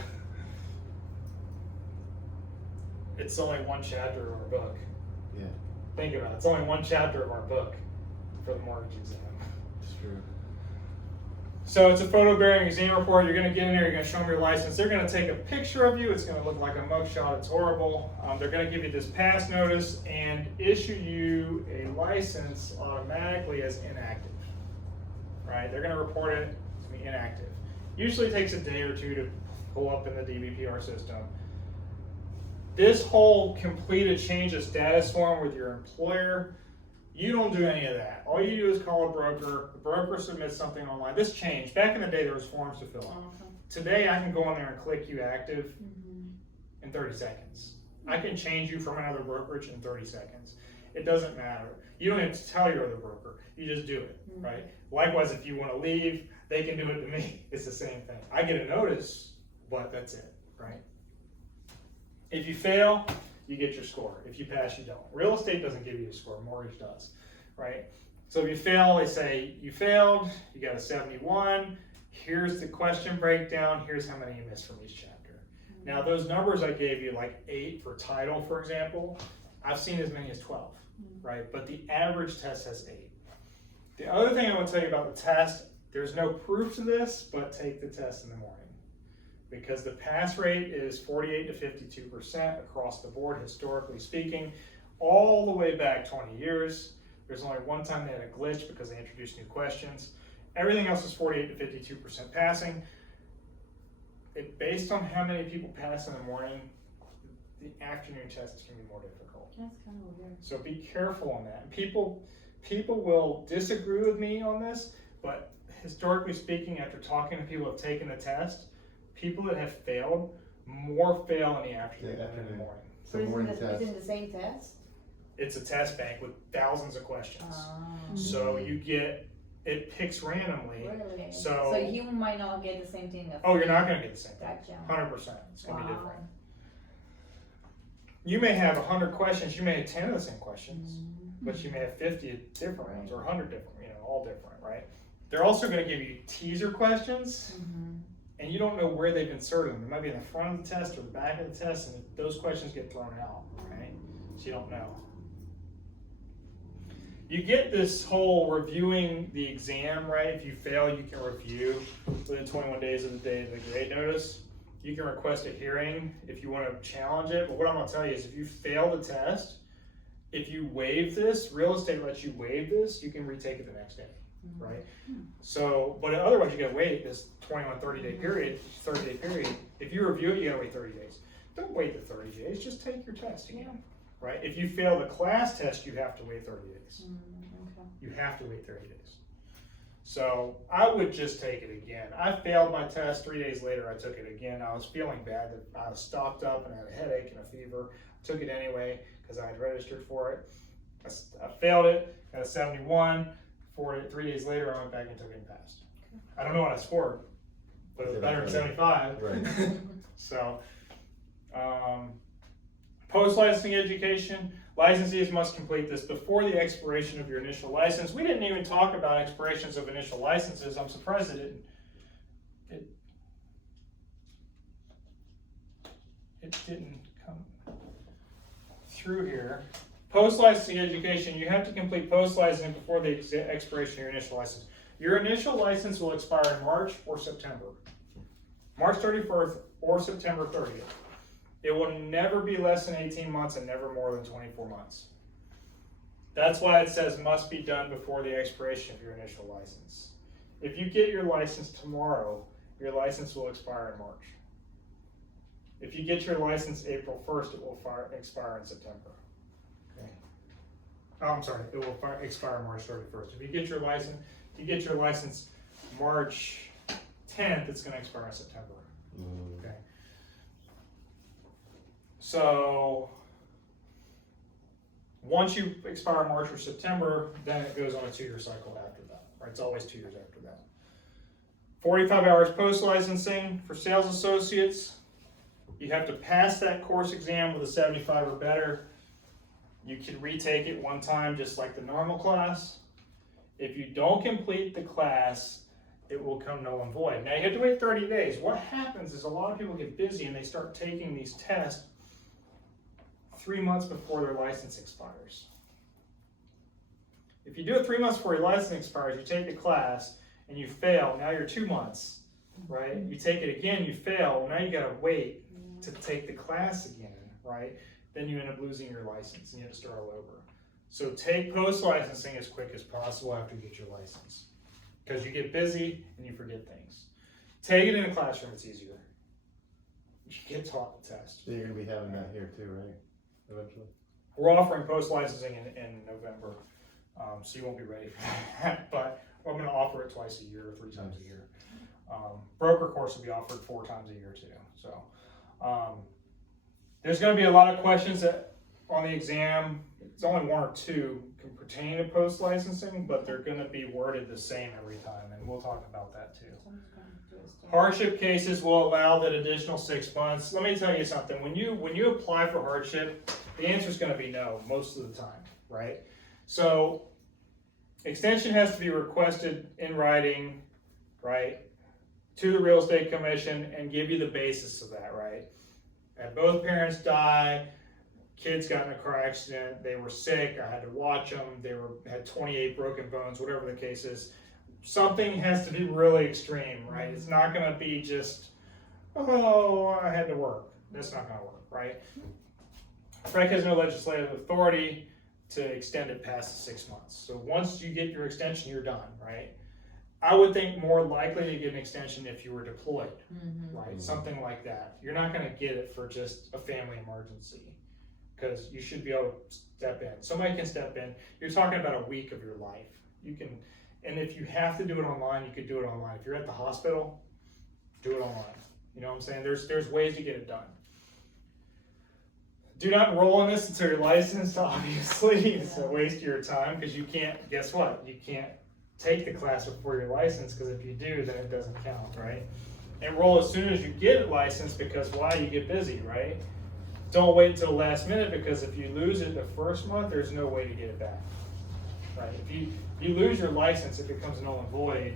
It's only 1 chapter of our book. Yeah, Think about it. It's only 1 chapter of our book for the mortgage exam. it's true. So it's a photo bearing exam report. You're gonna get in there, you're gonna show them your license. They're gonna take a picture of you. It's gonna look like a mugshot. It's horrible. They're gonna give you this pass notice and issue you a license automatically as inactive. Right? They're gonna report it to be inactive. Usually takes a day or 2 to pull up in the DBPR system. This whole completed change of status form with your employer, you don't do any of that. All you do is call a broker. The broker submits something online. This changed. Back in the day, there was forms to fill out. Today, I can go in there and click you active in 30 seconds. I can change you from another brokerage in 30 seconds. It doesn't matter. You don't have to tell your other broker. You just do it, right? Likewise, if you want to leave, they can do it to me. It's the same thing. I get a notice, but that's it, right? If you fail, you get your score. If you pass, you don't. Real estate doesn't give you a score, mortgage does, right? So if you fail, they say you failed, you got a 71, here's the question breakdown, here's how many you missed from each chapter. Now those numbers I gave you, like 8 for title, for example, I've seen as many as 12, right? But the average test has 8. The other thing I want to tell you about the test, there's no proof to this, but take the test in the morning. Because the pass rate is 48 to 52% across the board, historically speaking, all the way back 20 years. There's only one time they had a glitch because they introduced new questions. Everything else is 48 to 52% passing. Based on how many people pass in the morning, the afternoon test is going to be more difficult. That's kind of weird. So be careful on that. People will disagree with me on this, but historically speaking, after talking to people who have taken the test, people that have failed, more fail in the afternoon than in the morning. So So morning is test. it the same test? It's a test bank with thousands of questions. Oh. So it picks randomly. Really? So- So you might not get the same thing. Oh, you're not gonna get the same thing. Gotcha. 100%. It's gonna be Wow. different. You may have 100 questions, you may have 10 of the same questions, but you may have 50 different ones or 100 different, all different, right? They're also gonna give you teaser questions. And you don't know where they've inserted them. It might be in the front of the test or the back of the test, and those questions get thrown out, right? So you don't know. You get this whole reviewing the exam, right? If you fail, you can review within 21 days of the day of the grade notice. You can request a hearing if you want to challenge it. But what I'm going to tell you is if you fail the test, if you waive this, real estate lets you waive this, you can retake it the next day. Right? So, but otherwise you gotta wait this 30-day period. If you review it, you gotta wait 30 days. Don't wait the 30 days, just take your test again, right? If you fail the class test, you have to wait 30 days. Okay. You have to wait 30 days. So I would just take it again. I failed my test, 3 days later I took it again. I was feeling bad, that I was stopped up and I had a headache and a fever. I took it anyway because I had registered for it. I failed it, got a 71. 3 days later, I went back and took it and passed. I don't know what I scored, but it was better than 75. Right. So, post-licensing education, licensees must complete this before the expiration of your initial license. We didn't even talk about expirations of initial licenses. I'm surprised it didn't come through here. Post-licensing education, you have to complete post-licensing before the expiration of your initial license. Your initial license will expire in March or September. March 31st or September 30th. It will never be less than 18 months and never more than 24 months. That's why it says must be done before the expiration of your initial license. If you get your license tomorrow, your license will expire in March. If you get your license April 1st, it will expire in September. Okay. Oh, I'm sorry, it will expire March 31st. If you get your license March 10th, it's going to expire in September. Okay. So once you expire March or September, then it goes on a 2-year cycle after that. Right? It's always 2 years after that. 45 hours post-licensing for sales associates. You have to pass that course exam with a 75 or better. You can retake it one time just like the normal class. If you don't complete the class, it will come null and void. Now you have to wait 30 days. What happens is a lot of people get busy and they start taking these tests 3 months before their license expires. If you do it 3 months before your license expires, you take the class and you fail, now you're 2 months, right? You take it again, you fail, now you gotta wait to take the class again, right? Then you end up losing your license and you have to start all over. So take post-licensing as quick as possible after you get your license, because you get busy and you forget things. Take it in a classroom, it's easier. You get taught the test. So you're gonna be having that here too, right? Eventually. We're offering post-licensing in November, so you won't be ready for that, but I'm gonna offer it twice a year or 3 times a year. Broker course will be offered 4 times a year too. So there's gonna be a lot of questions on the exam. It's only 1 or 2 can pertain to post-licensing, but they're gonna be worded the same every time, and we'll talk about that too. Hardship cases will allow that additional 6 months. Let me tell you something. When you apply for hardship, the answer is going to be no most of the time, right? So extension has to be requested in writing, right, to the real estate commission and give you the basis of that, right? And both parents die, kids got in a car accident, they were sick, I had to watch them, had 28 broken bones, whatever the case is. Something has to be really extreme, right? It's not going to be just, oh, I had to work. That's not going to work, right? Frank has no legislative authority to extend it past the 6 months. So once you get your extension, you're done, right? I would think more likely to get an extension if you were deployed, right? Something like that. You're not going to get it for just a family emergency, because you should be able to step in. Somebody can step in. You're talking about a week of your life. You can. And if you have to do it online, you could do it online. If you're at the hospital, do it online. You know what I'm saying? There's ways to get it done. Do not enroll in this until you're licensed, obviously. It's a waste of your time, because you can't, guess what? You can't take the class before you're licensed, because if you do, then it doesn't count, right? Enroll as soon as you get it licensed, because why? You get busy, right? Don't wait until the last minute, because if you lose it the first month, there's no way to get it back, right? If you lose your license, it becomes null and void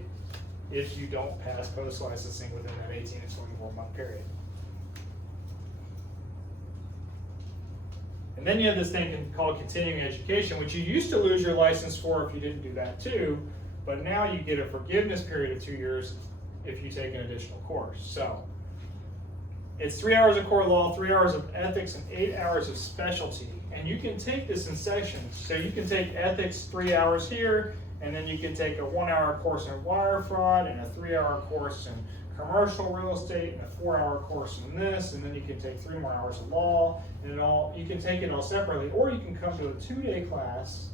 if you don't pass post-licensing within that 18 to 24 month period. And then you have this thing called continuing education, which you used to lose your license for if you didn't do that too, but now you get a forgiveness period of 2 years if you take an additional course. So it's 3 hours of core law, 3 hours of ethics, and 8 hours of specialty. And you can take this in sections. So you can take ethics 3 hours here, and then you can take a 1 hour course in wire fraud, and a 3 hour course in commercial real estate, and a 4 hour course in this, and then you can take 3 more hours of law, and you can take it all separately, or you can come to a 2-day class,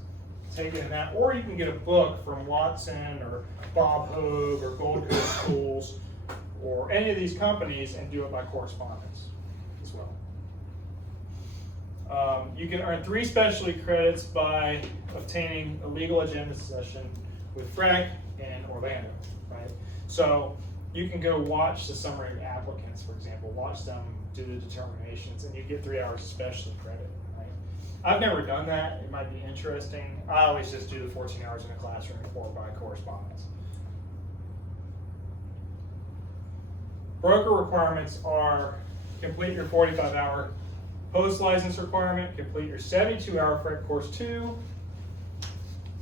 take it in that, or you can get a book from Watson or Bob Hogue or Gold Coast Schools or any of these companies and do it by correspondence as well. You can earn 3 specialty credits by obtaining a legal agenda session with FREC in Orlando, right? So you can go watch the summary of applicants, for example, watch them do the determinations, and you get 3 hours of specialty credit, right? I've never done that. It might be interesting. I always just do the 14 hours in the classroom or by correspondence. Broker requirements are complete your 45-hour post-license requirement, complete your 72-hour FREC course 2,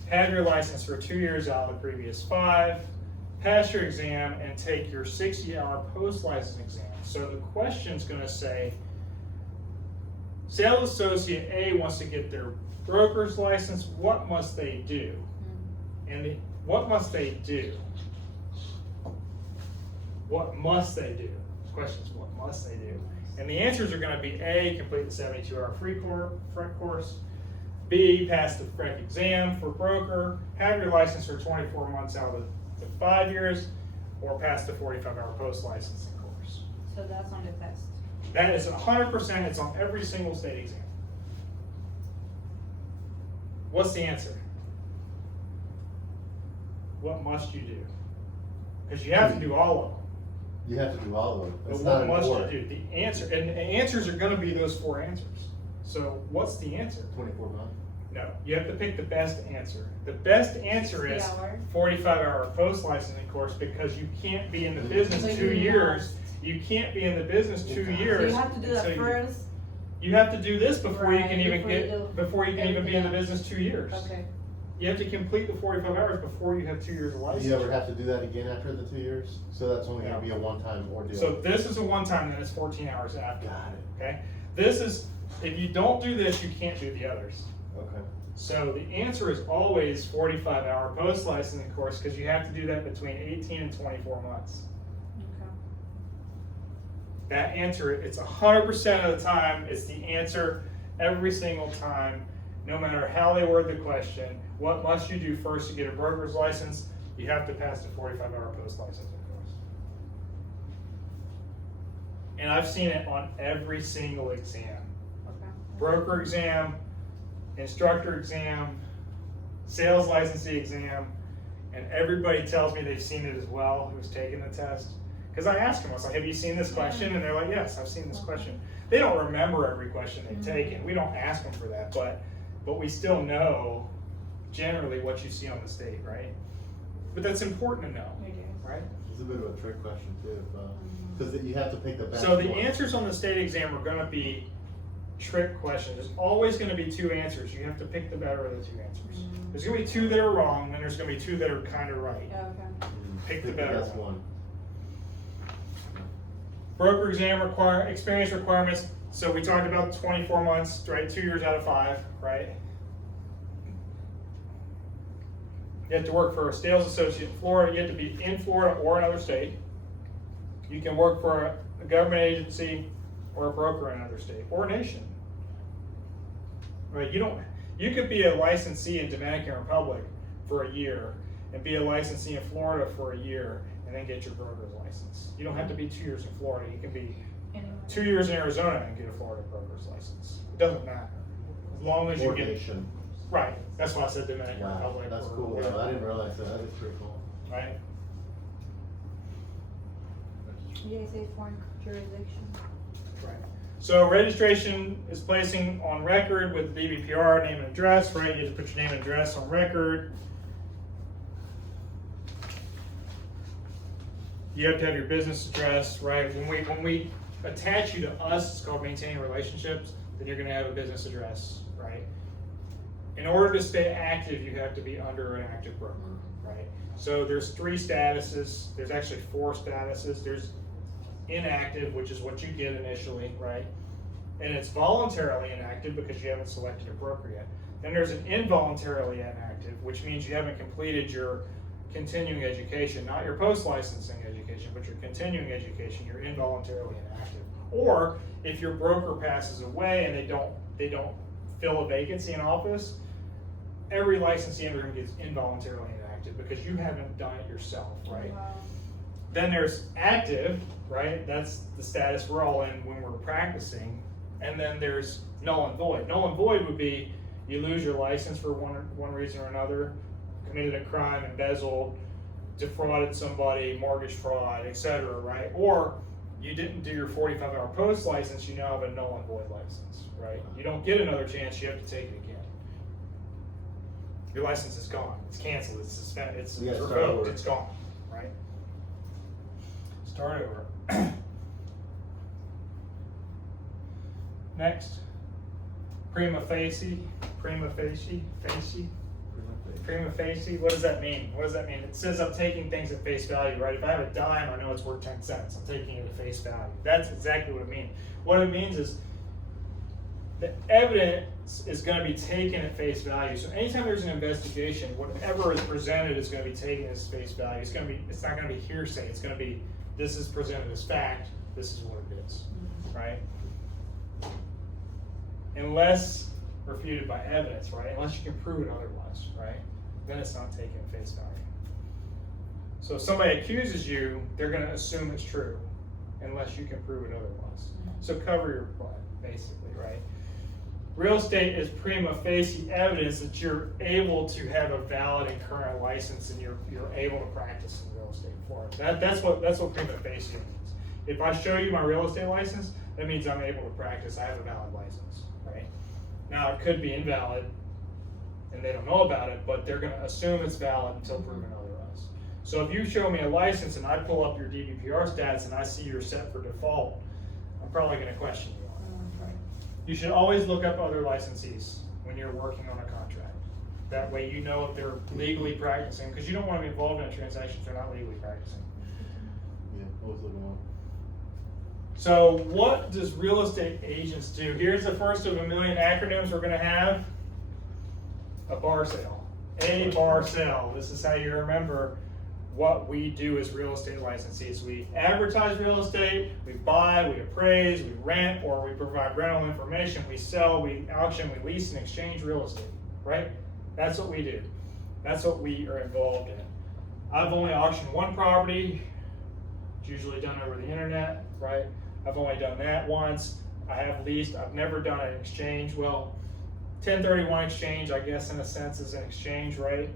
have your license for 2 years out of the previous 5, pass your exam, and take your 60-hour post-license exam. So the question's going to say, sales associate A wants to get their broker's license. What must they do? And what must they do? What must they do? The question is, what must they do? And the answers are going to be A, complete the 72-hour FREC course, B, pass the FREC exam for broker, have your license for 24 months out of the 5 years, or pass the 45-hour post-licensing course. So that's on the test. That is 100%, it's on every single state exam. What's the answer? What must you do? Because you have to do all of them. You have to do all of them. But It's what not must important. you do? The answer, and the answers are going to be those 4 answers. So what's the answer? 24 months. No, you have to pick the best answer. The best answer is 60 hour. 45-hour post-licensing course, because you can't be in the business So 2 you years. You can't be in the business 2 So years. So you have to do that until first. You have to do this before you Right, can even before you get, do before you can even be in the everything business 2 years. Okay. You have to complete the 45 hours before you have 2 years of Do license. you ever have to do that again after the 2 years? So that's only gonna No. be a one-time ordeal. So this is a one-time, then it's 14 hours after. Got it. Okay? This is, if you don't do this, you can't do the others. Okay. So the answer is always 45-hour post-licensing course, because you have to do that between 18 and 24 months. Okay. That answer, it's 100% of the time, it's the answer every single time, no matter how they word the question. What must you do first to get a broker's license? You have to pass the 45-hour post-licensing course. And I've seen it on every single exam. Okay. Broker exam, instructor exam, sales licensee exam, and everybody tells me they've seen it as well who's taken the test. Because I asked them, I was like, have you seen this question? And they're like, yes, I've seen this question. They don't remember every question they've taken. We don't ask them for that, but we still know generally what you see on the state, right? But that's important to know, We do. right? It's a bit of a trick question too, because you have to pick the best So the one. answers on the state exam are going to be trick questions. There's always going to be 2 answers. You have to pick the better of the 2 answers. There's going to be 2 that are wrong, and there's going to be 2 that are kind of right. Okay. Pick the better best one. Broker exam experience requirements. So we talked about 24 months, right? 2 years out of 5, right? You have to work for a sales associate in Florida. You have to be in Florida or another state. You can work for a government agency or a broker in another state or nation. Right? You could be a licensee in Dominican Republic for a year and be a licensee in Florida for a year and then get your broker's license. You don't have to be 2 years in Florida. You can be Anyway. 2 years in Arizona and get a Florida broker's license. It doesn't matter. As long as you get, Coordination. right, that's why I said Dominican Wow, Republic. that's or cool. whatever. I didn't realize that. That is pretty cool. Right? You guys say foreign jurisdiction. Right. So registration is placing on record with DBPR name and address, right? You have to put your name and address on record. You have to have your business address, right? When we attach you to us, it's called maintaining relationships, then you're gonna have a business address, right? In order to stay active, you have to be under an active broker, right? So there's 3 statuses, there's actually 4 statuses. There's inactive, which is what you get initially, right? And it's voluntarily inactive because you haven't selected a broker yet. Then there's an involuntarily inactive, which means you haven't completed your continuing education, not your post-licensing education, but your continuing education. You're involuntarily inactive. Or if your broker passes away and they don't fill a vacancy in office, every licensee in the room gets involuntarily inactive because you haven't done it yourself, right? Wow. Then there's active, right? That's the status we're all in when we're practicing, And then there's null and void. Null and void would be you lose your license for one reason or another, committed a crime, embezzled, defrauded somebody, mortgage fraud, etc., right? Or you didn't do your 45-hour post license, you now have a null and void license, right? You don't get another chance, you have to take it again. Your license is gone, it's canceled, it's suspended, it's You gotta start revoked, over. it's gone, right? Start over. Next, prima facie, prima facie, prima facie, what does that mean? What does that mean? It says I'm taking things at face value, right? If I have a dime, I know it's worth 10 cents. I'm taking it at face value. That's exactly what it means. What it means is the evidence is going to be taken at face value. So anytime there's an investigation, whatever is presented is going to be taken as face value. It's not going to be hearsay. It's going to be, this is presented as fact, this is what it is, right? Unless refuted by evidence, right? Unless you can prove it otherwise, right? Then it's not taken at face value. So if somebody accuses you, they're going to assume it's true, unless you can prove it otherwise. So cover your butt, basically, right? Real estate is prima facie evidence that you're able to have a valid and current license, and you're able to practice in real estate for it. That's what prima facie means. If I show you my real estate license, that means I'm able to practice. I have a valid license, right? Now it could be invalid, and they don't know about it, but they're going to assume it's valid until proven otherwise. So if you show me a license and I pull up your DBPR stats and I see you're set for default, I'm probably going to question you on it, right? You should always look up other licensees when you're working on a contract. That way you know if they're legally practicing, because you don't want to be involved in a transaction if they're not legally practicing. Yeah, always looking on. So what does real estate agents do? Here's the first of a million acronyms we're going to have. A bar sale. A bar sale. This is how you remember what we do as real estate licensees. We advertise real estate, we buy, we appraise, we rent, or we provide rental information, we sell, we auction, we lease and exchange real estate, right? That's what we do. That's what we are involved in. I've only auctioned one property. It's usually done over the internet, right? I've only done that once. I have leased. I've never done an exchange. Well, 1031 exchange, I guess, in a sense, is an exchange, right?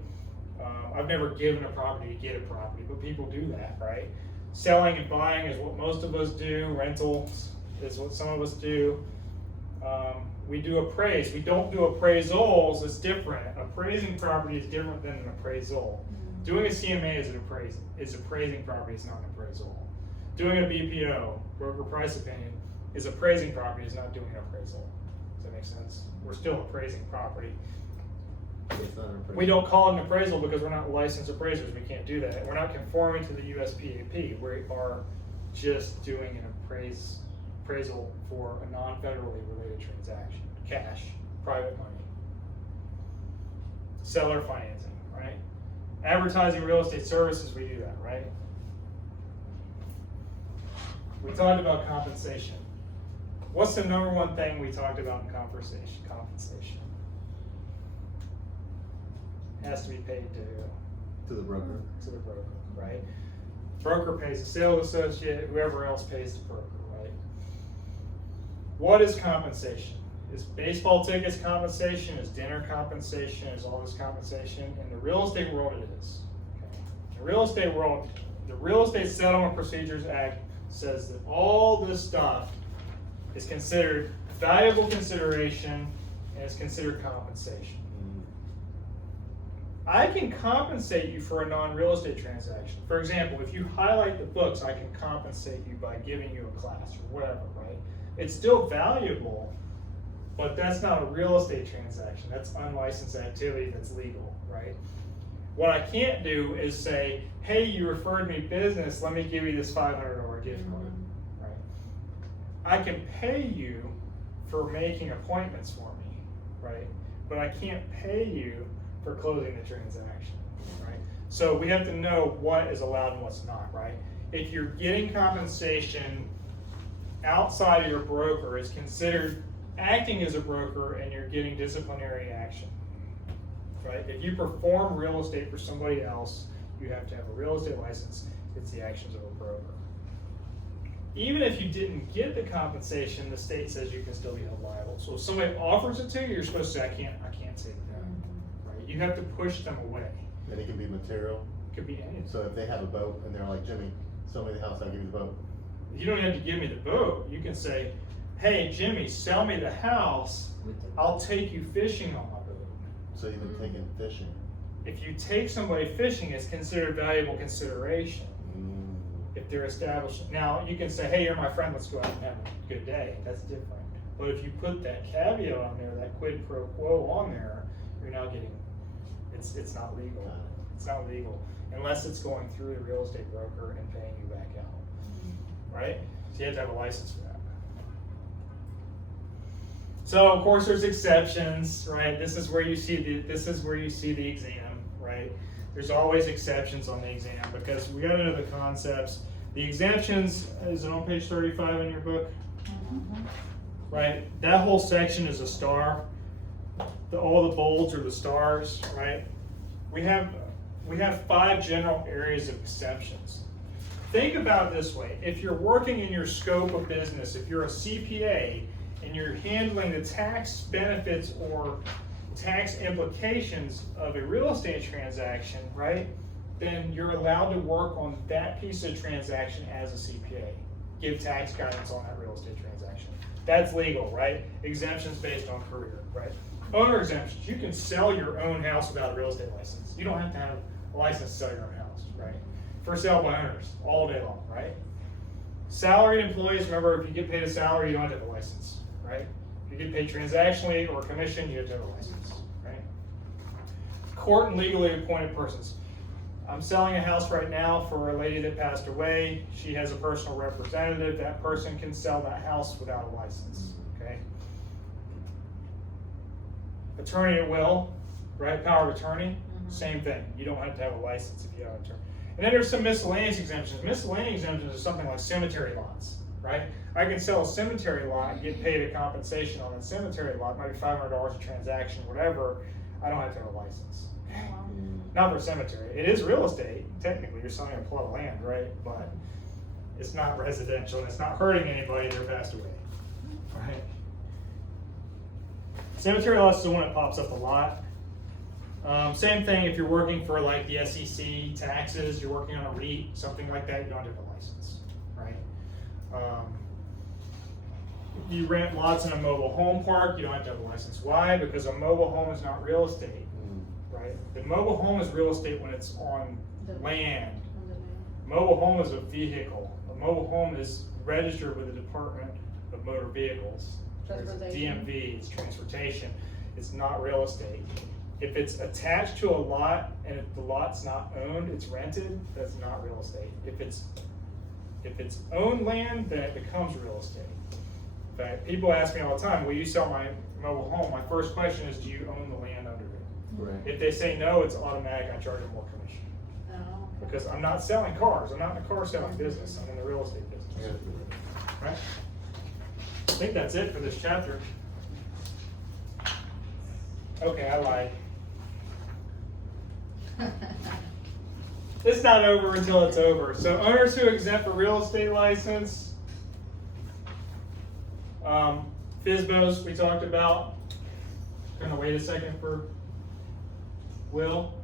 I've never given a property to get a property, but people do that, right? Selling and buying is what most of us do. Rentals is what some of us do. We do appraise. We don't do appraisals. It's different. Appraising property is different than an appraisal. Doing a CMA is appraising property, it's not an appraisal. Doing a BPO, broker price opinion, is appraising property, is not doing an appraisal. Does that make sense? We're still appraising property. It's not an appraisal. We don't call it an appraisal because we're not licensed appraisers. We can't do that. We're not conforming to the USPAP. We are just doing an appraisal for a non-federally related transaction. Cash, private money. Seller financing, right? Advertising real estate services, we do that, right? We talked about compensation. What's the number one thing we talked about in compensation? Has to be paid To the broker. to the broker, right? Broker pays the sales associate, whoever else pays the broker, right? What is compensation? Is baseball tickets compensation? Is dinner compensation? Is all this compensation? In the real estate world, it is. Okay. In the real estate world, the Real Estate Settlement Procedures Act says that all this stuff is considered valuable consideration and is considered compensation. I can compensate you for a non-real estate transaction. For example, if you highlight the books, I can compensate you by giving you a class or whatever, right? It's still valuable, but that's not a real estate transaction. That's unlicensed activity that's legal, right? What I can't do is say, hey, you referred me business, let me give you this $500 gift card, right? I can pay you for making appointments for me, right? But I can't pay you for closing the transaction, right? So we have to know what is allowed and what's not, right? If you're getting compensation outside of your broker, it's considered acting as a broker and you're getting disciplinary action, right? If you perform real estate for somebody else, you have to have a real estate license. It's the actions of a broker. even if you didn't get the compensation, the state says you can still be held liable. So if somebody offers it to you, you're supposed to say, I can't take that. Right? You have to push them away. And it can be material. It could be anything. So if they have a boat and they're like, Jimmy, sell me the house, I'll give you the boat. You don't have to give me the boat. You can say, hey, Jimmy, sell me the house. I'll take you fishing on my boat. So even taking fishing. If you take somebody fishing, it's considered valuable consideration. If they're established. Now, you can say, hey, you're my friend, let's go out and have a good day. That's different. But if you put that caveat on there, that quid pro quo on there, you're now getting, it's not legal. It's not legal. Unless it's going through the real estate broker and paying you back out. Right? So you have to have a license for that. So of course there's exceptions, right? This is where you see the exam, right? There's always exceptions on the exam because we got to know the concepts. The exemptions, is it on page 35 in your book? Right? That whole section is a star. All the bolds are the stars, right? We have 5 general areas of exceptions. Think about it this way. If you're working in your scope of business, if you're a CPA and you're handling the tax benefits or tax implications of a real estate transaction, right, then you're allowed to work on that piece of transaction as a CPA. Give tax guidance on that real estate transaction. That's legal, right? Exemptions based on career, right? Owner exemptions. You can sell your own house without a real estate license. You don't have to have a license to sell your own house, right? For sale by owners, all day long, right? Salaried employees, remember, if you get paid a salary, you don't have to have a license, right? If you get paid transactionally or commission, you have to have a license, right? Court and legally appointed persons. I'm selling a house right now for a lady that passed away. She has a personal representative. That person can sell that house without a license, okay? Attorney at will, right? Power of attorney, same thing. You don't have to have a license if you have an attorney. And then there's some miscellaneous exemptions. Miscellaneous exemptions are something like cemetery lots, right? I can sell a cemetery lot and get paid a compensation on a cemetery lot, maybe $500 a transaction, whatever. I don't have to have a license. Not for a cemetery. It is real estate, technically. You're selling a plot of land, right? But it's not residential and it's not hurting anybody that passed away, right? Cemetery lots is the one that pops up a lot. Same thing if you're working for like the SEC taxes, you're working on a REIT, something like that, you don't have a license, right? You rent lots in a mobile home park, you don't have to have a license. Why? Because a mobile home is not real estate, right? The mobile home is real estate when it's on land. Mobile home is a vehicle. A mobile home is registered with the Department of Motor Vehicles. It's DMV, it's transportation. It's not real estate. If it's attached to a lot and if the lot's not owned, it's rented, that's not real estate. If it's owned land, then it becomes real estate. In fact, people ask me all the time, will you sell my mobile home? My first question is, do you own the land under it? Right. If they say no, it's automatic, I charge them more commission. Oh. Because I'm not selling cars, I'm not in the car selling business, I'm in the real estate business. Right? I think that's it for this chapter. Okay, I lied. It's not over until it's over. So owners who exempt a real estate license, FSBOs we talked about. Gonna wait a second for Will.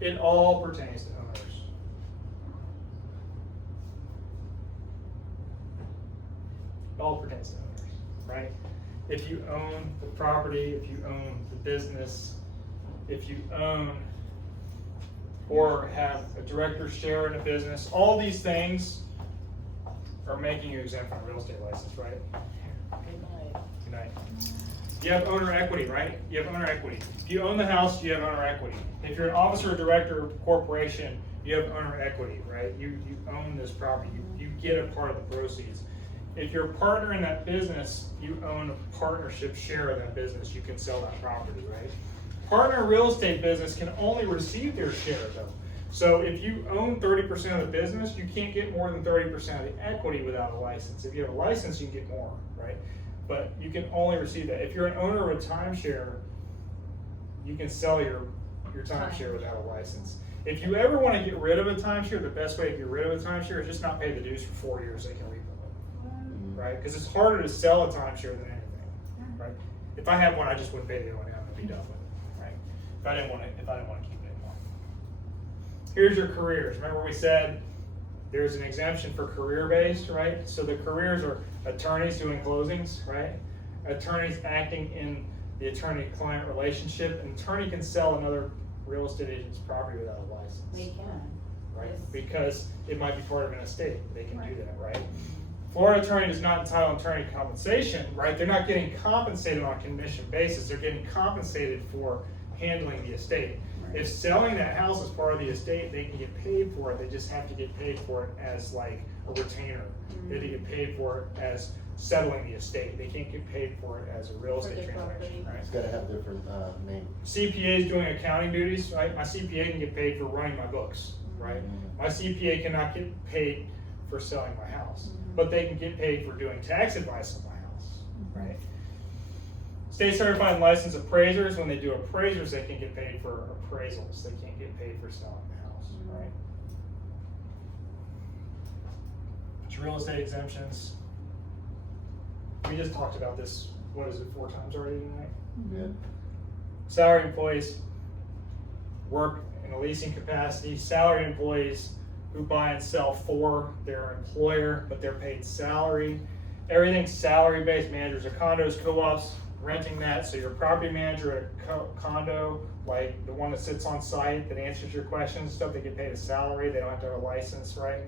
It all pertains to owners. It all pertains to owners, right? If you own the property, if you own the business, if you own or have a director's share in a business, all these things are making you exempt from a real estate license, right? Good night. You have owner equity, right? You have owner equity. If you own the house, you have owner equity. If you're an officer or director of a corporation, you have owner equity, right? You own this property. You get a part of the proceeds. If you're a partner in that business, you own a partnership share of that business. You can sell that property, right? Partner real estate business can only receive their share though. So if you own 30% of the business, you can't get more than 30% of the equity without a license. If you have a license, you can get more, right? But you can only receive that. If you're an owner of a timeshare, you can sell your timeshare without a license. If you ever want to get rid of a timeshare, the best way to get rid of a timeshare is just not pay the dues for 4 years. They can rebuild it, right? Because it's harder to sell a timeshare than anything, right? If I had one, I just wouldn't pay the O&M and be done with it, right? If I didn't want to keep it anymore. Here's your careers. Remember we said there's an exemption for career-based, right? So the careers are attorneys doing closings, right? Attorneys acting in the attorney-client relationship. An attorney can sell another real estate agent's property without a license. They can. Right? Yes. Because it might be part of an estate. They can do Right. that, right? Florida attorney does not entitle attorney compensation, right? They're not getting compensated on a commission basis. They're getting compensated for handling the estate. Right. If selling that house is part of the estate, they can get paid for it. They just have to get paid for it as like a retainer. They have to get paid for it as settling the estate. They can't get paid for it as a real For estate the transaction, property. right? It's gotta have different, name. CPA is doing accounting duties, right? My CPA can get paid for running my books, right? My CPA cannot get paid for selling my house, but they can get paid for doing tax advice on my house, right? State certified and licensed appraisers, when they do appraisers, they can get paid for appraisals. They can't get paid for selling the house, right? It's real estate exemptions. We just talked about this, what is it, 4 times already tonight? Yeah. Salary employees work in a leasing capacity. Salary employees who buy and sell for their employer, but they're paid salary. Everything's salary-based. Managers of condos, co-ops, renting that. So your property manager at a condo, like the one that sits on site that answers your questions and stuff, they get paid a salary. They don't have to have a license, right?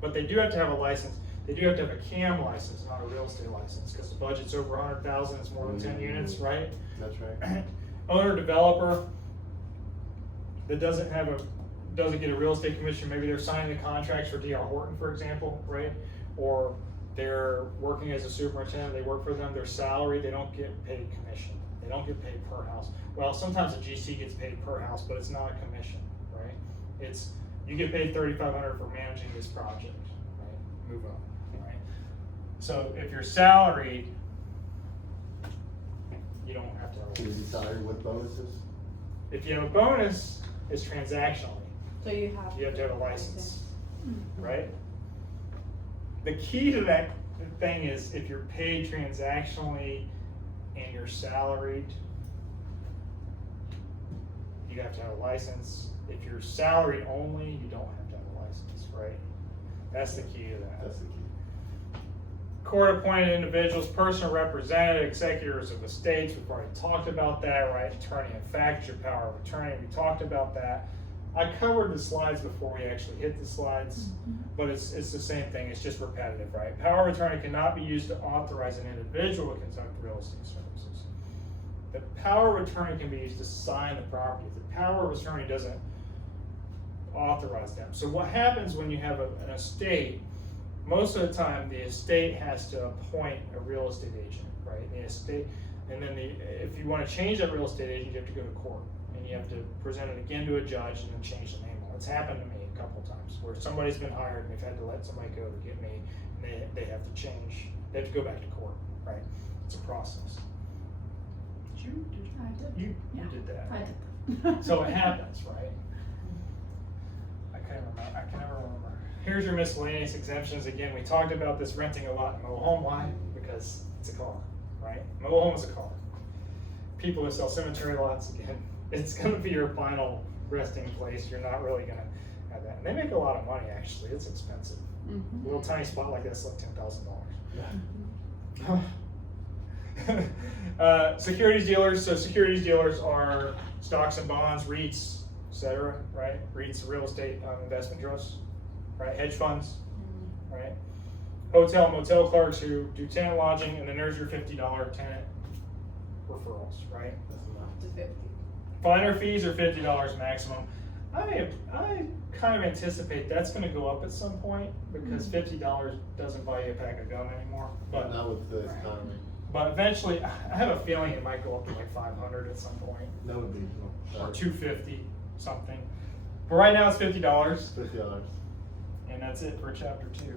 But they do have to have a license. They do have to have a CAM license, not a real estate license, because the budget's over 100,000. It's more than 10 units, right? That's right. Owner developer that doesn't get a real estate commission, maybe they're signing the contracts for D.R. Horton, for example, right? Or they're working as a superintendent, they work for them, their salary, they don't get paid commission. They don't get paid per house. Well, sometimes a GC gets paid per house, but it's not a commission, right? It's, you get paid $3,500 for managing this project, right? Move on, right? So if you're salaried, you don't have to have a Is license. it salary with bonuses? If you have a bonus, it's transactionally. So you have To have a license, right? The key to that thing is if you're paid transactionally and you're salaried, you have to have a license. If you're salaried only, you don't have to have a license, right? That's the key to that. That's the key. Court-appointed individuals, personal representative, executors of estates, we've already talked about that, right? Attorney in fact, your power of attorney, we talked about that. I covered the slides before we actually hit the slides, but it's the same thing, it's just repetitive, right? Power of attorney cannot be used to authorize an individual to conduct real estate services. The power of attorney can be used to sign the property. The power of attorney doesn't authorize them. So what happens when you have an estate, most of the time, the estate has to appoint a real estate agent, right? The estate, and then if you want to change that real estate agent, you have to go to court, and you have to present it again to a judge, and then change the name on it. It's happened to me a couple times, where somebody's been hired, and they've had to let somebody go to get me, and they have to change, they have to go back to court, right? It's a process. I did. You Yeah. did that. I did. So it happens, right? I can never remember. Here's your miscellaneous exemptions. Again, we talked about this renting a lot in mobile home. Why? Because it's a car, right? Mobile home is a car. People who sell cemetery lots, again, it's going to be your final resting place. You're not really going to have that. And they make a lot of money, actually. It's expensive. A little tiny spot like that's like $10,000. Securities dealers. So securities dealers are stocks and bonds, REITs, etc. Right? REITs, real estate investment trusts, right? Hedge funds, right? Hotel and motel clerks who do tenant lodging, and then there's your $50 tenant referrals, right? That's enough. To 50. Finer fees are $50 maximum. I kind of anticipate that's going to go up at some point because $50 doesn't buy you a pack of gum anymore. But Not with the economy. But eventually, I have a feeling it might go up to like 500 at some point, That would be, or 250 something. But right now it's $50, $50. and that's it for chapter 2.